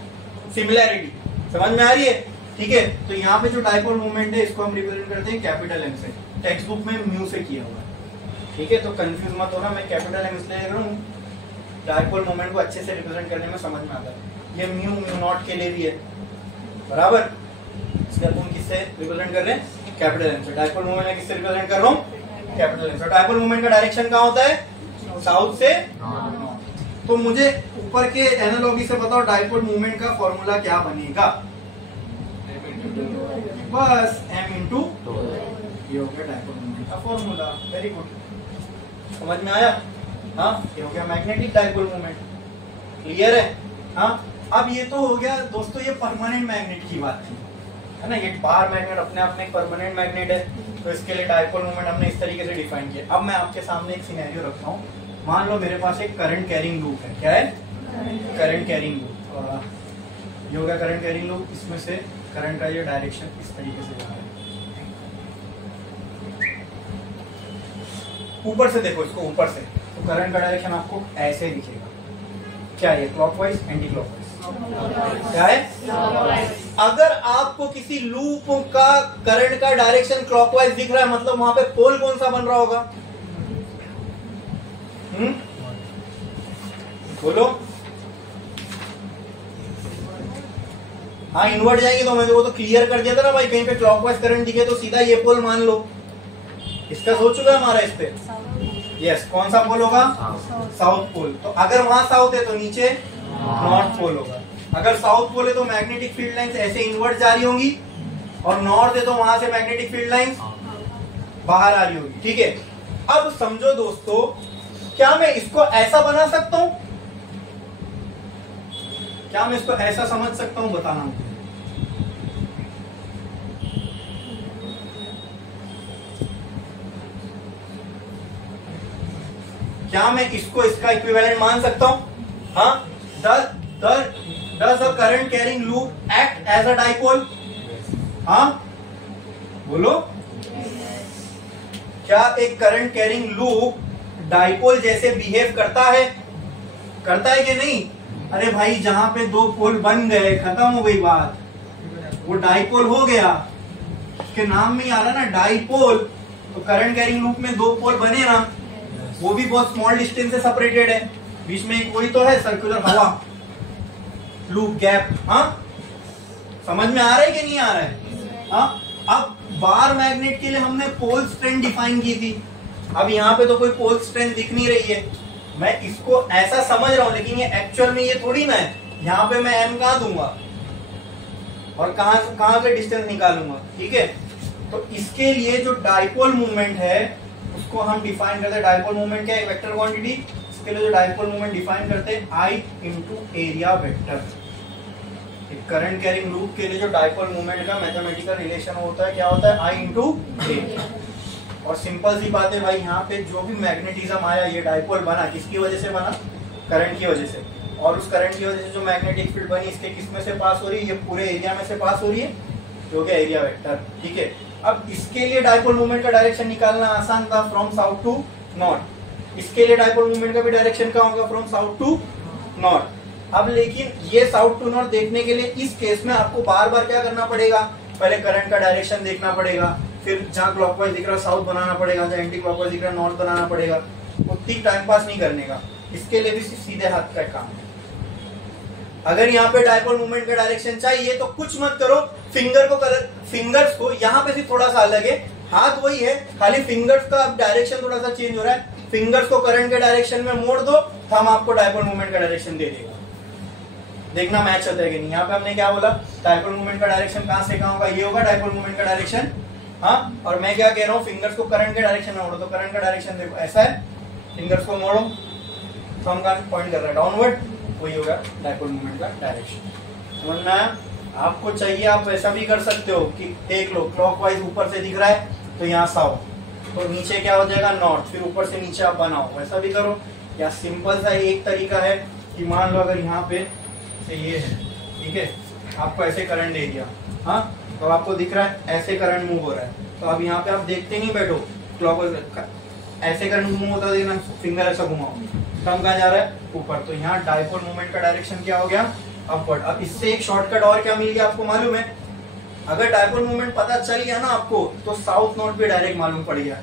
सिमिलैरिटी समझ में आ रही है? ठीक है, तो यहाँ पे जो डाइपोल मूवमेंट है इसको हम रिप्रेजेंट करते हैं कैपिटल एम से। टेक्स्ट बुक में म्यू से किया हुआ है। ठीक है, तो कंफ्यूज मत होना, मैं कैपिटल एम इसलिए लिख रहा हूँ, डाइपोल मूवमेंट को अच्छे से रिप्रेजेंट करने में समझ में आता है। ये म्यू म्यू नॉट के लिए भी है, बराबर। इसलिए तुम किससे रिप्रेजेंट कर रहे हैं? कैपिटल एम से। डाइपोल मूवमेंट में किससे रिप्रेजेंट कर रहा हूँ? कैपिटल एम से। डाइपोल मूवमेंट का डायरेक्शन कहाँ होता है? साउथ से नॉर्थ। तो मुझे ऊपर के एनालॉजी से बताओ डाइपोल मूवमेंट का फॉर्मूला क्या बनेगा? बस m इंटू ये हो गया डाइपोल मूवमेंट का फॉर्मूला। वेरी गुड, समझ में आया? हाँ, ये हो गया मैग्नेटिक डाइपोल मूवमेंट। क्लियर है? हाँ, अब ये तो हो गया दोस्तों, ये परमानेंट मैग्नेट की बात थी, है ना? ये बार मैग्नेट अपने आप में एक परमानेंट मैग्नेट है, तो इसके लिए डाइपोल मूवमेंट हमने इस तरीके से डिफाइन किया। अब मैं आपके सामने एक सिनेरियो रखता हूँ। मान लो मेरे पास एक करंट कैरिंग लूप है। क्या है? Current carrying loop. ये हो गया करंट कैरिंग लूप। इसमें से करंट का ये डायरेक्शन इस तरीके से जा रहा है। ऊपर से देखो इसको, ऊपर से तो करंट का डायरेक्शन आपको ऐसे दिखेगा। क्या है? Clockwise, anti clockwise. क्या है? अगर आपको किसी लूप का करंट का डायरेक्शन क्लॉकवाइज दिख रहा है, मतलब वहां पे पोल कौन सा बन रहा होगा? बोलो। हाँ, इन्वर्ट जाएंगे तो मैंने वो तो क्लियर कर दिया था ना भाई, कहीं पे क्लॉकवाइज करंट दिखे तो सीधा ये पोल मान लो। इसका सोच चुका है हमारा इस पे? यस, कौन सा पोल होगा? South pole. तो अगर वहां साउथ है तो नीचे नॉर्थ पोल होगा। अगर साउथ पोल है तो मैग्नेटिक फील्ड लाइंस ऐसे इन्वर्ट जा रही होंगी, और नॉर्थ है तो वहां से मैग्नेटिक फील्ड लाइंस बाहर आ रही होगी। ठीक है, अब समझो दोस्तों, क्या मैं इसको ऐसा बना सकता हूं? क्या मैं इसको ऐसा समझ सकता हूं? बताना मुझे। क्या मैं इसको इसका इक्विवेलेंट मान सकता हूं? हाँ, does a current carrying loop act as a dipole? हाँ, बोलो। क्या एक करंट कैरिंग लूप डाइपोल जैसे बिहेव करता है? करता है कि नहीं? अरे भाई, जहां पे दो पोल बन गए, खत्म हो गई बात, वो डाइपोल हो गया। उसके नाम में ही आ रहा ना डाइपोल। तो करंट कैरिंग लूप में दो पोल बने ना, वो भी बहुत स्मॉल डिस्टेंस से सेपरेटेड है, बीच में कोई तो है सर्कुलर हवा, लूप गैप। हाँ, समझ में आ रहा है कि नहीं आ रहा है? हाँ, अब बार मैग्नेट के लिए हमने पोल स्ट्रेंथ डिफाइन की थी। अब यहाँ पे तो कोई पोल स्ट्रेंथ दिख नहीं रही है, मैं इसको ऐसा समझ रहा हूं, लेकिन ये एक्चुअल में ये थोड़ी ना है। यहाँ पे मैं m कहाँ दूंगा और कहां से डिस्टेंस निकालूंगा? ठीक है, तो इसके लिए जो डाइपोल मूवमेंट है उसको हम डिफाइन करते हैं। डाइपोल मूवमेंट क्या है? Vector quantity. इसके लिए जो डाइपोल मूवमेंट डिफाइन करते हैं I into area vector. Current carrying loop के लिए जो डाइपोल मूवमेंट का मैथमेटिकल रिलेशन होता है, क्या होता है? I into area. और सिंपल सी बात है भाई, यहाँ पे जो भी मैग्नेटिज्म आया, ये डाइपोल बना किसकी वजह से बना? करंट की वजह से। और उस करंट की वजह से जो मैग्नेटिक फील्ड बनी, इसके किस में से पास हो रही है? ये पूरे एरिया में से पास हो रही है, जो कि एरिया वेक्टर। ठीक है, अब इसके लिए डाइपोल मूवमेंट का डायरेक्शन निकालना आसान था, फ्रॉम साउथ टू नॉर्थ। इसके लिए डाइपोल मूवमेंट का भी डायरेक्शन क्या होगा? From south to north. अब लेकिन ये साउथ टू नॉर्थ देखने के लिए इस केस में आपको बार बार क्या करना पड़ेगा? पहले करंट का डायरेक्शन देखना पड़ेगा, फिर जहां क्लॉकवाइज दिख रहा है साउथ बनाना पड़ेगा, जहां एंटी क्लॉकवाइज दिख रहा है नॉर्थ बनाना पड़ेगा। उतनी टाइम पास नहीं करने का, इसके लिए भी सीधे हाथ का काम है। अगर यहाँ पे डाइपोल मूवमेंट का डायरेक्शन चाहिए तो कुछ मत करो, फिंगर्स को यहाँ पे से थोड़ा सा अलग है, हाथ वही है, खाली फिंगर्स का डायरेक्शन थोड़ा सा चेंज हो रहा है। फिंगर्स को करंट के डायरेक्शन में मोड़ दो, थंब आपको डायपोल मूवमेंट का डायरेक्शन दे देगा। देखना मैच होता है कि नहीं। यहाँ पे हमने क्या बोला, डायपोल मूवमेंट का डायरेक्शन कहां से कहां होगा, ये होगा डायपोल मूवमेंट का डायरेक्शन। हाँ, और मैं क्या कह रहा हूँ, फिंगर्स को करंट के डायरेक्शन में मोड़ो, तो करंट का डायरेक्शन देखो ऐसा है, फिंगर्स को मोड़ो, थंब का पॉइंट कर रहा है डाउनवर्ड, वही होगा डायपोल मूवमेंट का डायरेक्शन। समझ में आया? आपको चाहिए आप वैसा भी कर सकते हो कि देख लो, क्लॉकवाइज ऊपर से दिख रहा है तो यहाँ साउथ, तो नीचे क्या हो जाएगा नॉर्थ, फिर ऊपर से नीचे आप बनाओ, वैसा भी करो। या सिंपल सा एक तरीका है कि मान लो अगर यहाँ पे से ये है, ठीक है, आपको ऐसे करंट दे दिया, हाँ, तो आपको दिख रहा है ऐसे करंट मूव हो रहा है, तो अब यहाँ पे आप देखते नहीं बैठो, क्लॉकवाइज ऐसे करंट मूव होता देखना, फिंगर ऐसा घुमाओ, कम कहाँ जा रहा है ऊपर, तो यहाँ डायपोल मूवमेंट का डायरेक्शन क्या हो गया अपवर्ड। अब इससे एक शॉर्टकट और क्या मिल गया आपको मालूम है, अगर डायपोल मूवमेंट पता चल गया ना आपको, तो साउथ नॉर्थ भी डायरेक्ट मालूम पड़ गया,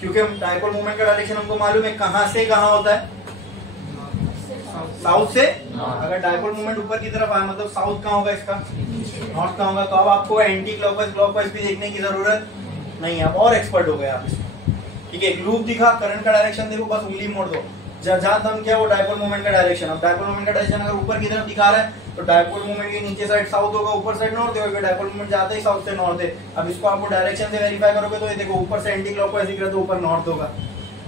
क्योंकि डायपोल मूवमेंट का डायरेक्शन हमको मालूम है कहां से कहां होता है, साउथ से। अगर डायपोल मूवमेंट ऊपर की तरफ आया मतलब साउथ कहां होगा इसका, नॉर्थ कहां होगा। तो अब आपको एंटी क्लॉकवाइज क्लॉकवाइज भी देखने की जरूरत नहीं है, अब और एक्सपर्ट हो गए आप इसमें। ठीक है, एक लूप दिखा, करंट का डायरेक्शन देखो, बस उंगली मोड़ दो, जहां दम क्या वो डायपोल मूवमेंट का डायरेक्शन। अब डायपोल मूवमेंट का डायरेक्शन अगर ऊपर की तरफ दिखा रहा है तो डायपोल मूवमेंट के नीचे साइड साउथ होगा, ऊपर साइड नॉर्थ होगा, डायपोल मूवमेंट जाता ही साउथ से नॉर्थ है। अब इसको आपको डायरेक्शन से वेरीफाई करोगे तो ये देखो ऊपर से एंटी क्लॉकवाइज दिख रहा है तो ऊपर नॉर्थ होगा,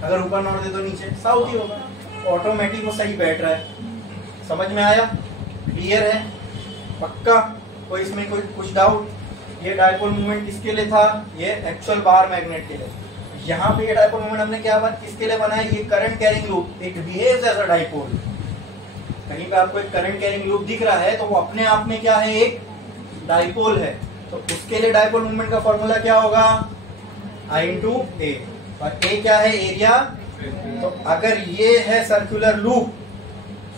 अगर ऊपर नॉर्थ है तो नीचे साउथ ही होगा, ऑटोमेटिक वो सही बैठ रहा है। समझ में आया? क्लियर है? पक्का? कोई इसमें कोई कुछ डाउट? ये डायपोल मूवमेंट किसके लिए था, ये एक्चुअल बार मैग्नेट के लिए। यहाँ पे ये डायपोल मूवमेंट हमने क्या बात किसके लिए बनाया, ये current carrying loop, it behaves as a dipole. कहीं पे आपको एक करंट कैरिंग लूप दिख रहा है तो वो अपने आप में क्या है, एक डायपोल है, तो उसके लिए डायपोल मूवमेंट का फॉर्मूला क्या होगा, I into A, और A क्या है, एरिया। तो अगर ये है सर्कुलर लूप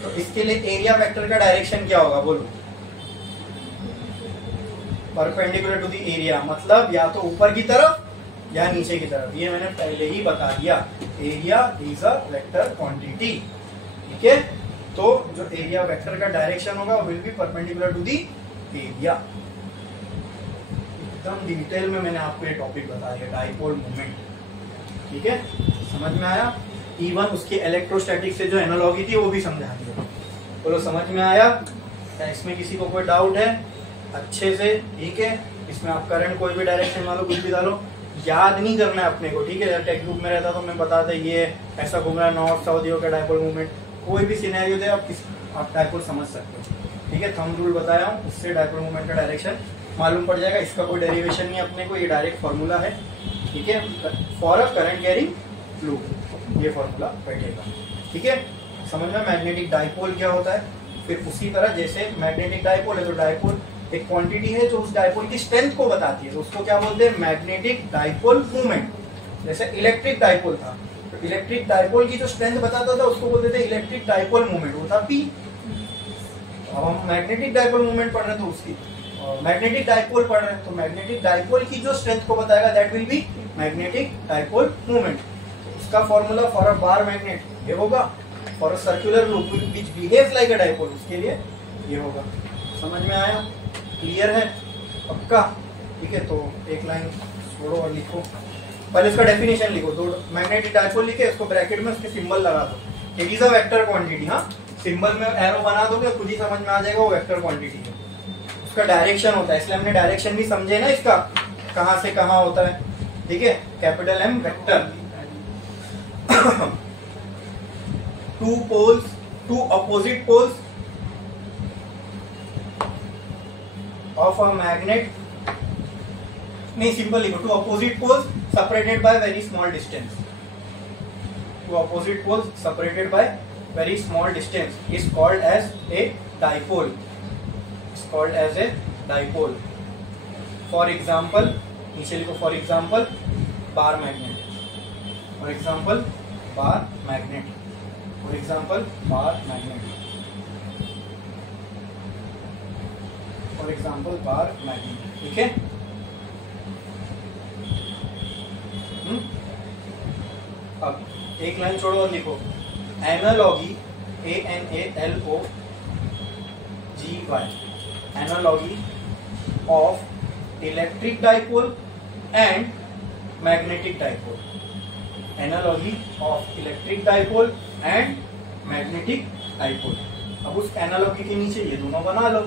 तो इसके लिए एरिया वेक्टर का डायरेक्शन क्या होगा, बोलो, परपेंडिकुलर टू द एरिया, मतलब या तो ऊपर की तरफ या नीचे की तरफ। ये मैंने पहले ही बता दिया, area is a vector quantity. ठीक है, तो जो एरिया वेक्टर का डायरेक्शन होगा will be perpendicular to the area. एकदम डिटेल में मैंने आपको ये टॉपिक बता दिया, डायपोल मूवमेंट। ठीक है, समझ में आया? इवन उसकी इलेक्ट्रोस्टैटिक से जो एनालॉजी थी वो भी समझा दिया। बोलो समझ में आया? क्या इसमें किसी को कोई डाउट है? अच्छे से, ठीक है। इसमें आप करंट कोई भी डायरेक्शन डालो, कुछ भी डालो, याद नहीं करना है अपने को। ठीक है, टेक्स्ट बुक में रहता तो मैं बताता ये ऐसा घूम रहा है, नॉर्थ साउथ का डायपोल मूवमेंट, कोई भी सिनेरियो दे आप डायपोल समझ सकते हो। ठीक है, थंब रूल बताया हूँ, उससे डायपोल मूवमेंट का डायरेक्शन मालूम पड़ जाएगा। इसका कोई डेरिवेशन नहीं अपने को, ये डायरेक्ट फॉर्मूला है। ठीक है, for a current carrying loop ये फॉर्मूला बैठेगा। ठीक है, समझ में? मैग्नेटिक डायपोल क्या होता है, फिर उसी तरह जैसे मैग्नेटिक डायपोल है तो डायपोल एक क्वांटिटी है जो उस डायपोल की स्ट्रेंथ को बताती है, तो उसको क्या बोलते हैं, मैग्नेटिक डायपोल मूवमेंट। जैसे इलेक्ट्रिक डायपोल था तो इलेक्ट्रिक डायपोल की जो स्ट्रेंथ बताता था उसको बोलते थे इलेक्ट्रिक डायपोल मूवमेंट, वो था P। अब हम मैग्नेटिक डायपोल मूवमेंट पढ़ रहे हैं तो उसकी मैग्नेटिक डायपोल पढ़ रहे हैं तो मैग्नेटिक डायपोल की जो स्ट्रेंथ को बताएगा that will be magnetic dipole movement. उसका formula for a bar magnet ये होगा, for a circular loop which behaves like a dipole उसके लिए ये होगा। समझ में आया? क्लियर है? पक्का? ठीक है, तो एक लाइन छोड़ो और लिखो, पहले इसका डेफिनेशन लिखो। तो मैग्नेटिक डायपोल लिखे, इसको ब्रैकेट में उसके सिंबल लगा दो, it is a vector quantity. हाँ, सिंबल में एरो बना दोगे खुद ही समझ में आ जाएगा वो वेक्टर क्वांटिटी है। उसका डायरेक्शन होता है, इसलिए हमने डायरेक्शन भी समझे ना इसका, कहां से कहां होता है। ठीक है, capital M vector. Two poles, two opposite poles of a magnet, नहीं सिंपल लिखो, two opposite poles separated by very small distance, two opposite poles separated by very small distance is called as a dipole, is called as a dipole। for example, नीचे लिखो, for example bar magnet, for example bar magnet, for example bar magnet, for example bar magnet. ठीक है, अब एक line छोड़ो और लिखो analogy, ANALOGY, analogy of electric dipole and magnetic dipole. Analogy of electric dipole and magnetic dipole. अब उस analogy के नीचे ये दोनों बना लो,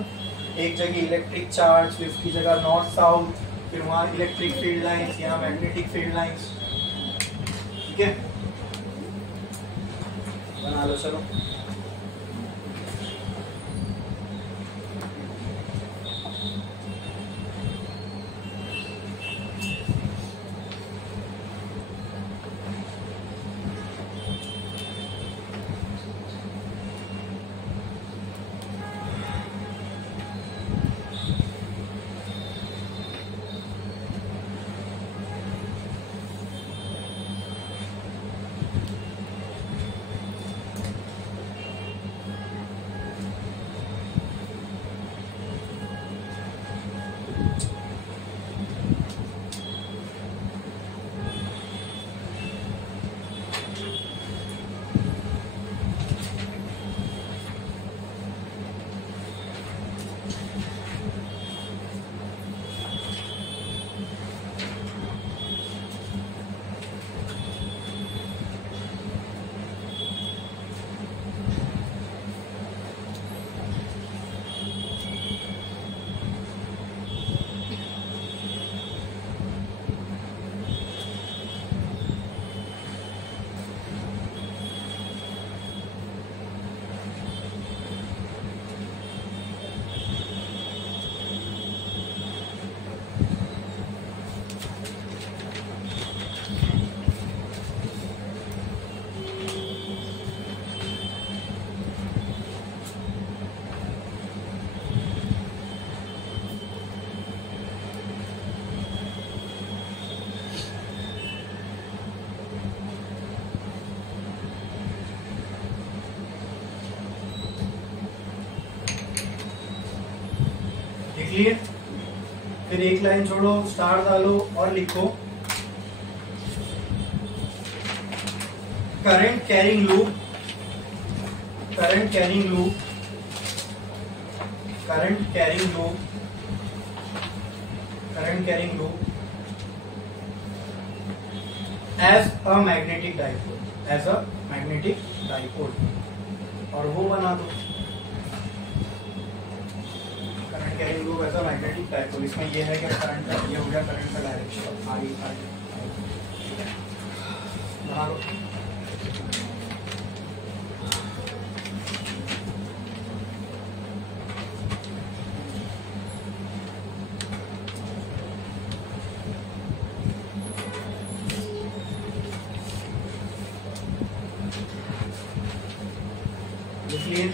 एक जगह इलेक्ट्रिक चार्ज, फिर उसकी जगह नॉर्थ साउथ, फिर वहां इलेक्ट्रिक फील्ड लाइंस, यहाँ मैग्नेटिक फील्ड लाइंस. ठीक है, बना लो. चलो लिए, फिर एक लाइन छोड़ो, स्टार डालो और लिखो current carrying loop, current carrying loop, current carrying loop, current carrying loop as a magnetic dipole, as a magnetic dipole. और वो बना दो current carrying loop as a magnetic dipole. इसमें ये है कि करंट का ये हो गया करंट का डायरेक्शन आगे बना दो. इसलिए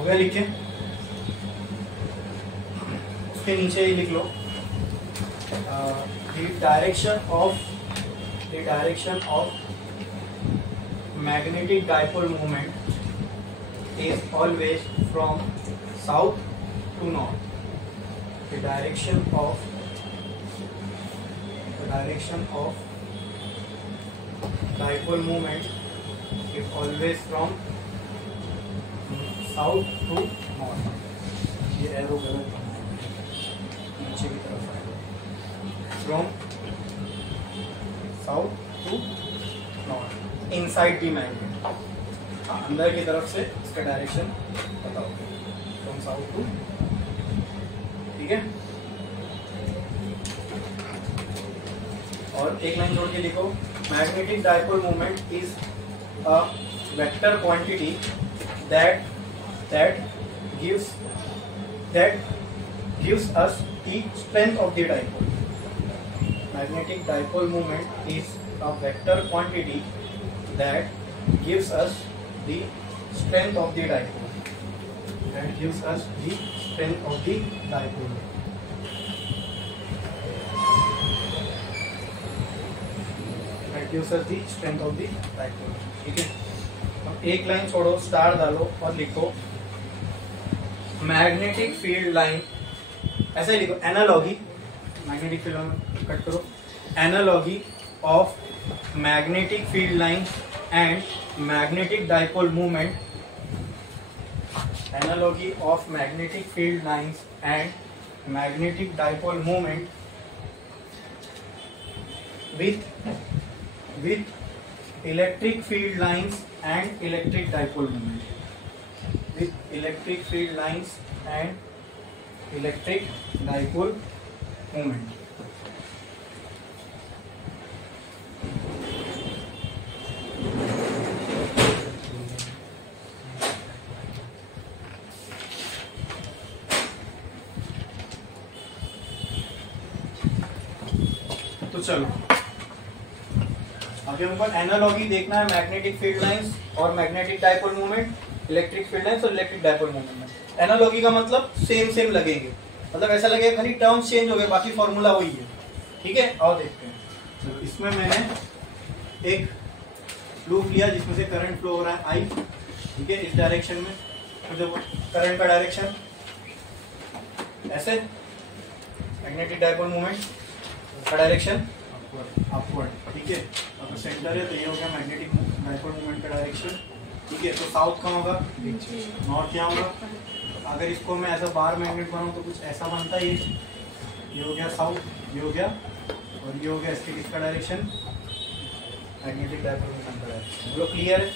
हो गया. लिखे उसके नीचे ही लिख लो the direction of magnetic dipole moment is always from south to north. The direction of dipole moment is always from south to north. ये एरो गलत बना है, नीचे की तरफ आएगा. From south to north inside the magnet. अंदर की तरफ से इसका डायरेक्शन बताओ, फ्रॉम साउथ टू, ठीक है। और एक लाइन जोड़ के लिखो, magnetic dipole moment is a vector quantity that gives us the strength of the dipole. Magnetic dipole moment is a vector quantity that gives us the strength of the dipole. That gives us the strength of the dipole. That gives us the strength of the dipole. ठीक है। अब एक line छोड़ो, star डालो और लिखो magnetic field line, ऐसे ही लिखो analogy, magnetic field line cut करो, analogy of magnetic field line and magnetic dipole movement, analogy of magnetic field lines and magnetic dipole movement with electric field lines and electric dipole moment, with electric field lines and electric dipole moment. तो चलो अभी हमको analogy देखना है magnetic field lines और magnetic dipole movement, electric field lines और electric dipole movement में। Analogy का मतलब सेम लगेंगे, मतलब ऐसा लगेगा खाली टर्म्स चेंज हो गए, बाकी फॉर्मूला वही है, ठीक है। और देखते हैं, तो इसमें मैंने एक लूप लिया जिसमें से करंट फ्लो हो रहा है आई, ठीक है, इस डायरेक्शन में। तो जो करंट का डायरेक्शन ऐसे, मैग्नेटिक डाइपोल मूवमेंट का डायरेक्शन अपवर्ड, ठीक है। अगर सेंटर है तो ये हो गया मैग्नेटिक डाइपोल मूवमेंट का डायरेक्शन, ठीक है। तो साउथ कहाँ होगा, नॉर्थ यहाँ होगा। अगर इसको मैं ऐसा बार मैग्नेट बनाऊँ तो कुछ ऐसा बनता है, ये हो गया साउथ, ये हो गया, और ये हो गया इसके किसका डायरेक्शन, मैग्नेटिक डाइपोल मूवमेंट का डायरेक्शन। बोलो क्लियर है?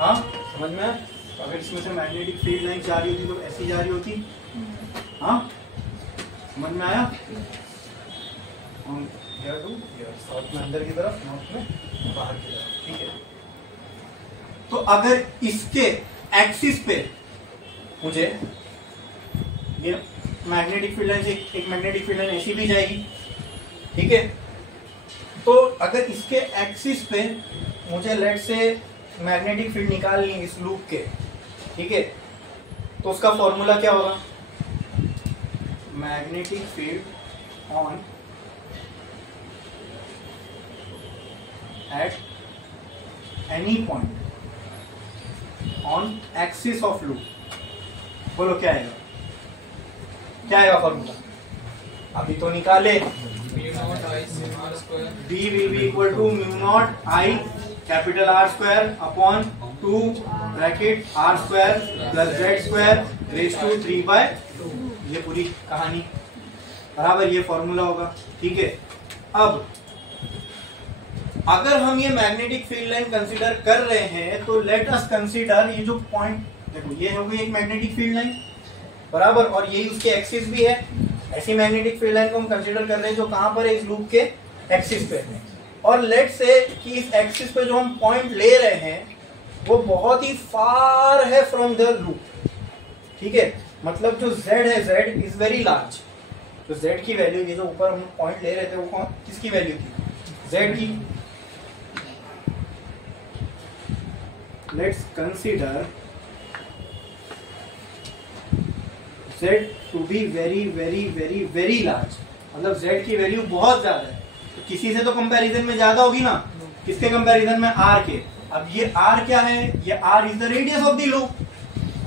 हाँ, समझ में? अगर इसमें से मैग्नेटिक फील्ड लाइन जा रही होती तो ऐसी जा रही होती, हाँ, समझ में आया? साउथ में अंदर की तरफ, नॉर्थ में बाहर की तरफ, ठीक है। तो अगर इसके एक्सिस पे मुझे ये मैग्नेटिक फील्ड लाइन से एक मैग्नेटिक फील्ड लाइन ऐसी भी जाएगी, ठीक है। तो अगर इसके एक्सिस पे मुझे लेट से मैग्नेटिक फील्ड निकालनी है इस लूप के, ठीक है, तो उसका फॉर्मूला क्या होगा, magnetic field on at any point on axis of loop। बोलो क्या आएगा, क्या आएगा फॉर्मूला, अभी तो निकाले। B will be equal to mu naught I capital R square upon 2 bracket R square plus Z square raise to 3/2। ये पूरी कहानी बराबर, ये फॉर्मूला होगा, ठीक है। अब अगर हम ये मैग्नेटिक फील्ड लाइन कंसीडर कर रहे हैं तो लेट अस कंसीडर ये जो पॉइंट, देखो ये हो गई एक मैग्नेटिक फील्ड लाइन बराबर, और यही उसके एक्सिस भी है। ऐसी मैग्नेटिक फील्ड लाइन को हम कंसीडर कर रहे हैं जो कहां पर है, इस लूप के एक्सिस पे। और लेट से कि इस एक्सिस पे जो हम पॉइंट ले रहे हैं वो बहुत ही फार है फ्रॉम द लूप, ठीक है। मतलब जो z है, z इज वेरी लार्ज। तो z की वैल्यू, ये जो ऊपर हम पॉइंट ले रहे थे वो किसकी वैल्यू थी, z की। Let's consider Z to be very large, मतलब Z की वैल्यू बहुत ज्यादा है। तो किसी से तो कंपैरिजन में ज्यादा होगी ना, किसके कंपैरिजन में, R के। अब ये R क्या है, ये R is the radius of the loop.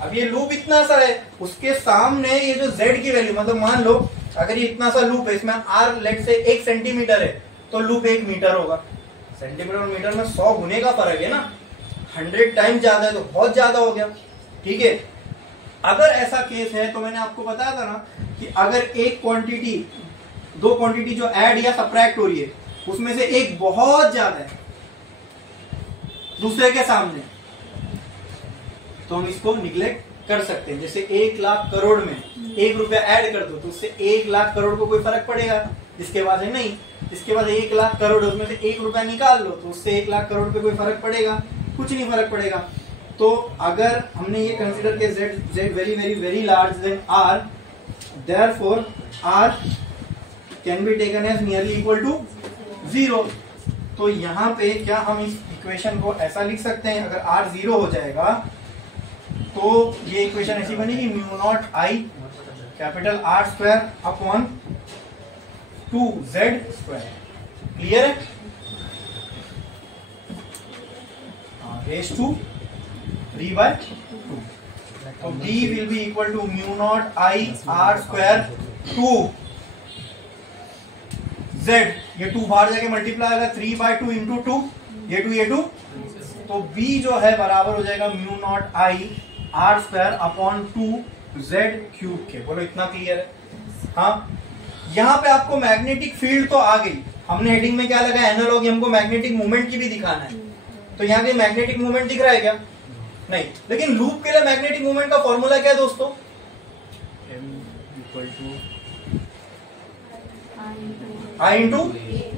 अब ये लूप इतना सा है, उसके सामने ये जो Z की वैल्यू, मतलब मान लो अगर ये इतना सा लूप है, इसमें R लेट से 1 सेंटीमीटर है तो लूप 1 मीटर होगा। सेंटीमीटर और मीटर में 100 गुने का फर्क है ना, 100 टाइम ज्यादा है तो बहुत ज्यादा हो गया, ठीक है। अगर ऐसा केस है तो मैंने आपको बताया था ना कि अगर एक क्वांटिटी, दो क्वांटिटी जो ऐड या सब्ट्रैक्ट हो रही है, उसमें से एक बहुत ज्यादा है दूसरे के सामने, तो हम इसको निग्लेक्ट कर सकते हैं। जैसे 1 लाख करोड़ में 1 रुपया ऐड कर दो तो उससे 1 लाख करोड़ को कोई फर्क पड़ेगा? जिसके बाद है नहीं, जिसके बाद 1 लाख करोड़ उसमें से 1 रुपया निकाल लो तो उससे 1 लाख करोड़ पे कोई फर्क पड़ेगा? कुछ नहीं फर्क पड़ेगा। तो अगर हमने ये कंसिडर किया z very very very large then r, therefore r can be taken as nearly equal to 0। तो यहाँ पे क्या हम इस इक्वेशन को ऐसा लिख सकते हैं, अगर r 0 हो जाएगा तो ये इक्वेशन ऐसी बनेगी, mu naught I capital R square upon 2z square. Clear है? Raise to 3/2। तो b will be equal to mu naught I R square 2z, ये 2 बाहर जाके मल्टीप्लाई होगा 3/2 इंटू 2, ये 2 तो b जो है बराबर हो जाएगा mu naught I R square upon 2z cube के। बोलो इतना क्लियर है? हाँ, यहाँ पे आपको मैग्नेटिक फील्ड तो आ गई, हमने हेडिंग में क्या लगा, एनालॉगी, हमको मैग्नेटिक मूवमेंट की भी दिखाना है। तो यहाँ के मैग्नेटिक मूवमेंट दिख रहा है क्या? नहीं। लेकिन लूप के लिए मैग्नेटिक मूवमेंट का फॉर्मूला क्या है दोस्तों? m equal to I into,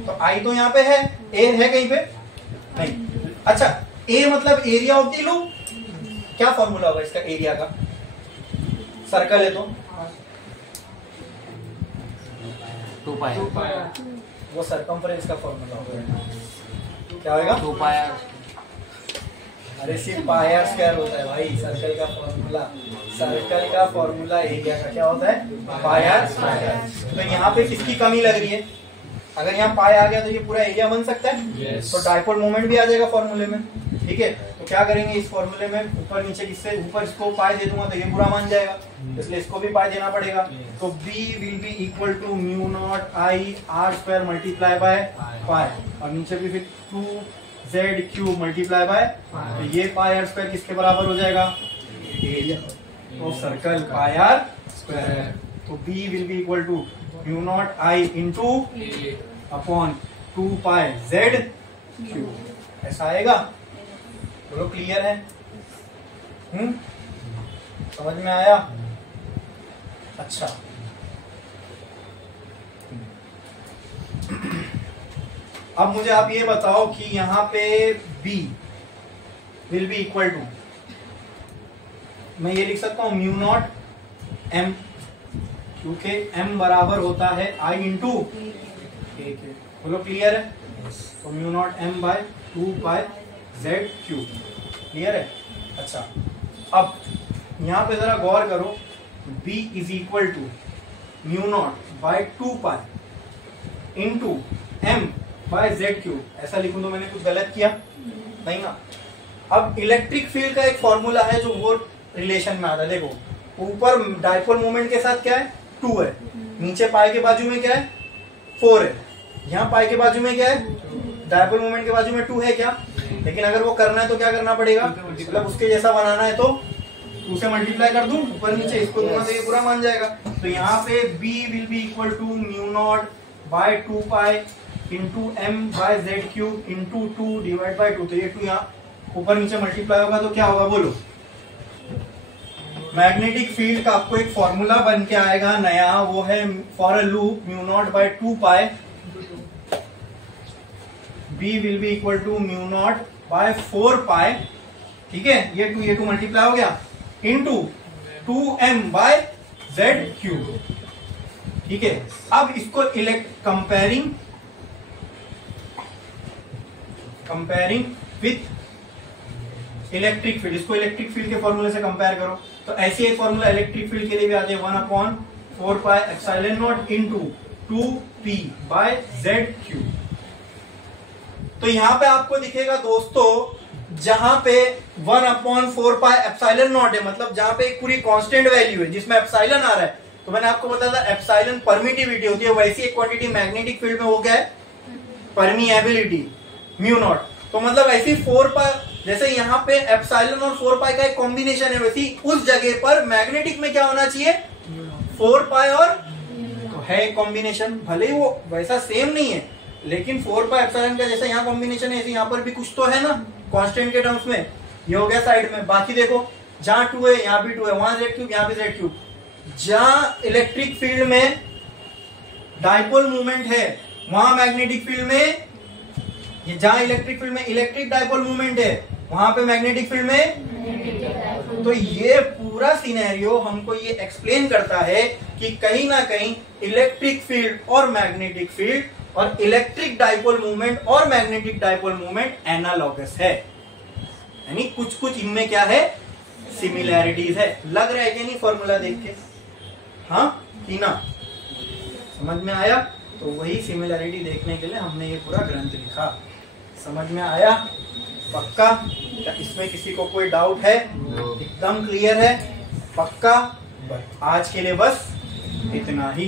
तो आई तो यहाँ पे है, ए है कहीं पे? नहीं। अच्छा, ए मतलब एरिया ऑफ द लूप। क्या फॉर्मूला होगा इसका एरिया का? सर्कल है तो 2 पाई, वो सरकमफ्रेंस का फॉर्मूला होगा। क्या होगा? 2 पाई। अरे सिर्फ पाई आर स्क्वायर होता है भाई सर्कल का फॉर्मूला। सर्कल का फॉर्मूला एरिया का क्या होता है? पाई आर स्क्वायर। तो यहाँ पे किसकी कमी लग रही है? अगर यहाँ पाई आ गया तो ये पूरा एरिया बन सकता है। yes. तो डाइपोल मोमेंट भी आ जाएगा फॉर्मूले में। ठीक है, तो क्या करेंगे इस फॉर्मूले में ऊपर नीचे, किससे ऊपर इसको पाई दे दूंगा तो ये पूरा मान जाएगा, इसलिए इसको भी पाई देना पड़ेगा। तो b will be equal to mu naught I R square multiply by pi, और नीचे भी फिर 2z क्यूब मल्टीप्लाई बाय, तो ये पाई आर स्क्वायर किसके बराबर हो जाएगा? Area of circle pi R square. तो b will be equal to mu naught I into upon 2 pi z cube. ऐसा आएगा? बोलो क्लियर है? समझ में आया? अच्छा, अब मुझे आप ये बताओ कि यहाँ पे b will be equal to, मैं ये लिख सकता हूं म्यू नॉट m, क्योंकि m बराबर होता है i इंटू a के। बोलो क्लियर है? तो mu naught m by 2 pi z cube. Clear है? अच्छा, अब यहाँ पे जरा गौर करो, b is equal to mu naught by 2 pi into m by z cube. ऐसा लिखूं तो मैंने कुछ गलत किया नहीं ना? अब इलेक्ट्रिक फील्ड का एक फॉर्मूला है जो वो रिलेशन में आता है। देखो, ऊपर डाइपोल मोमेंट के साथ क्या है? 2 है, नीचे पाई के बाजू में क्या है? 4 है, यहाँ पाई के बाजू में क्या है? डाइपोल मोमेंट के बाजू में 2 है क्या? लेकिन अगर वो करना है तो क्या करना पड़ेगा? मतलब उसके जैसा बनाना है तो 2 से मल्टीप्लाई कर दूं ऊपर नीचे, इसको दूंगा तो ये पूरा मान जाएगा। तो यहाँ पे b will be equal to mu naught by 2 pi into m by z cube into 2 divide by 2। तो ये 2 यहाँ ऊपर नीचे मल्टीप्लाई होगा तो क्या होगा? बोलो, मैग्नेटिक फील्ड का आपको एक फॉर्मूला बन के आएगा नया, वो है for a loop mu naught by 2 pi b will be equal to mu naught by 4 pi. ठीक है, ये 2 मल्टीप्लाई हो गया into 2m bye z cube. ठीक है, अब इसको कंपेयरिंग विथ इलेक्ट्रिक फील्ड, इसको इलेक्ट्रिक फील्ड के फॉर्मूले से कंपेयर करो। तो ऐसे एक फॉर्मूला इलेक्ट्रिक फील्ड के लिए भी आते हैं, 1/4 pi epsilon naught into 2p by z cube. तो यहाँ पे आपको दिखेगा दोस्तों, जहां पे 1/4 पाई एप्सिलॉन नॉट है, मतलब जहां पे एक पूरी कांस्टेंट वैल्यू है जिसमें एप्सिलॉन आ रहा है, तो मैंने आपको बताया था एप्सिलॉन परमिटिविटी होती है, वैसी एक क्वांटिटी मैग्नेटिक फील्ड में वो क्या है? Permeability mu naught. तो मतलब ऐसी 4 पाई, जैसे यहाँ पे एप्सिलॉन और 4 पाई का एक कॉम्बिनेशन है, वैसी उस जगह पर मैग्नेटिक में क्या होना चाहिए? 4 पाई और, तो है कॉम्बिनेशन, भले ही वो वैसा सेम नहीं है लेकिन 4 पाई एप्सिलॉन का जैसा यहाँ कॉम्बिनेशन है, ऐसे यहाँ पर भी कुछ तो है ना कांस्टेंट के टर्म्स में। ये हो गया साइड में। बाकी देखो जहां 2 है यहां भी 2 है, वहां z3 यहां भी z3। जहां इलेक्ट्रिक फील्ड में डाइपोल मूवमेंट है वहां मैग्नेटिक फील्ड में, जहां इलेक्ट्रिक फील्ड में इलेक्ट्रिक डाइपोल मूवमेंट है वहां पे मैग्नेटिक फील्ड में। तो ये पूरा सिनेरियो हमको ये एक्सप्लेन करता है कि कहीं ना कहीं इलेक्ट्रिक फील्ड और मैग्नेटिक फील्ड और इलेक्ट्रिक डाइपोल मूवमेंट और मैग्नेटिक डाइपोल मूवमेंट एनालॉगस है, यानी कुछ कुछ इनमें क्या है, सिमिलैरिटीज है। लग रहा है कि नहीं फॉर्मूला देख के? हाँ कि ना? समझ में आया? तो वही सिमिलैरिटी देखने के लिए हमने ये पूरा ग्रंथ लिखा। समझ में आया? पक्का? क्या इसमें किसी को कोई डाउट है? एकदम क्लियर है? पक्का? आज के लिए बस इतना ही।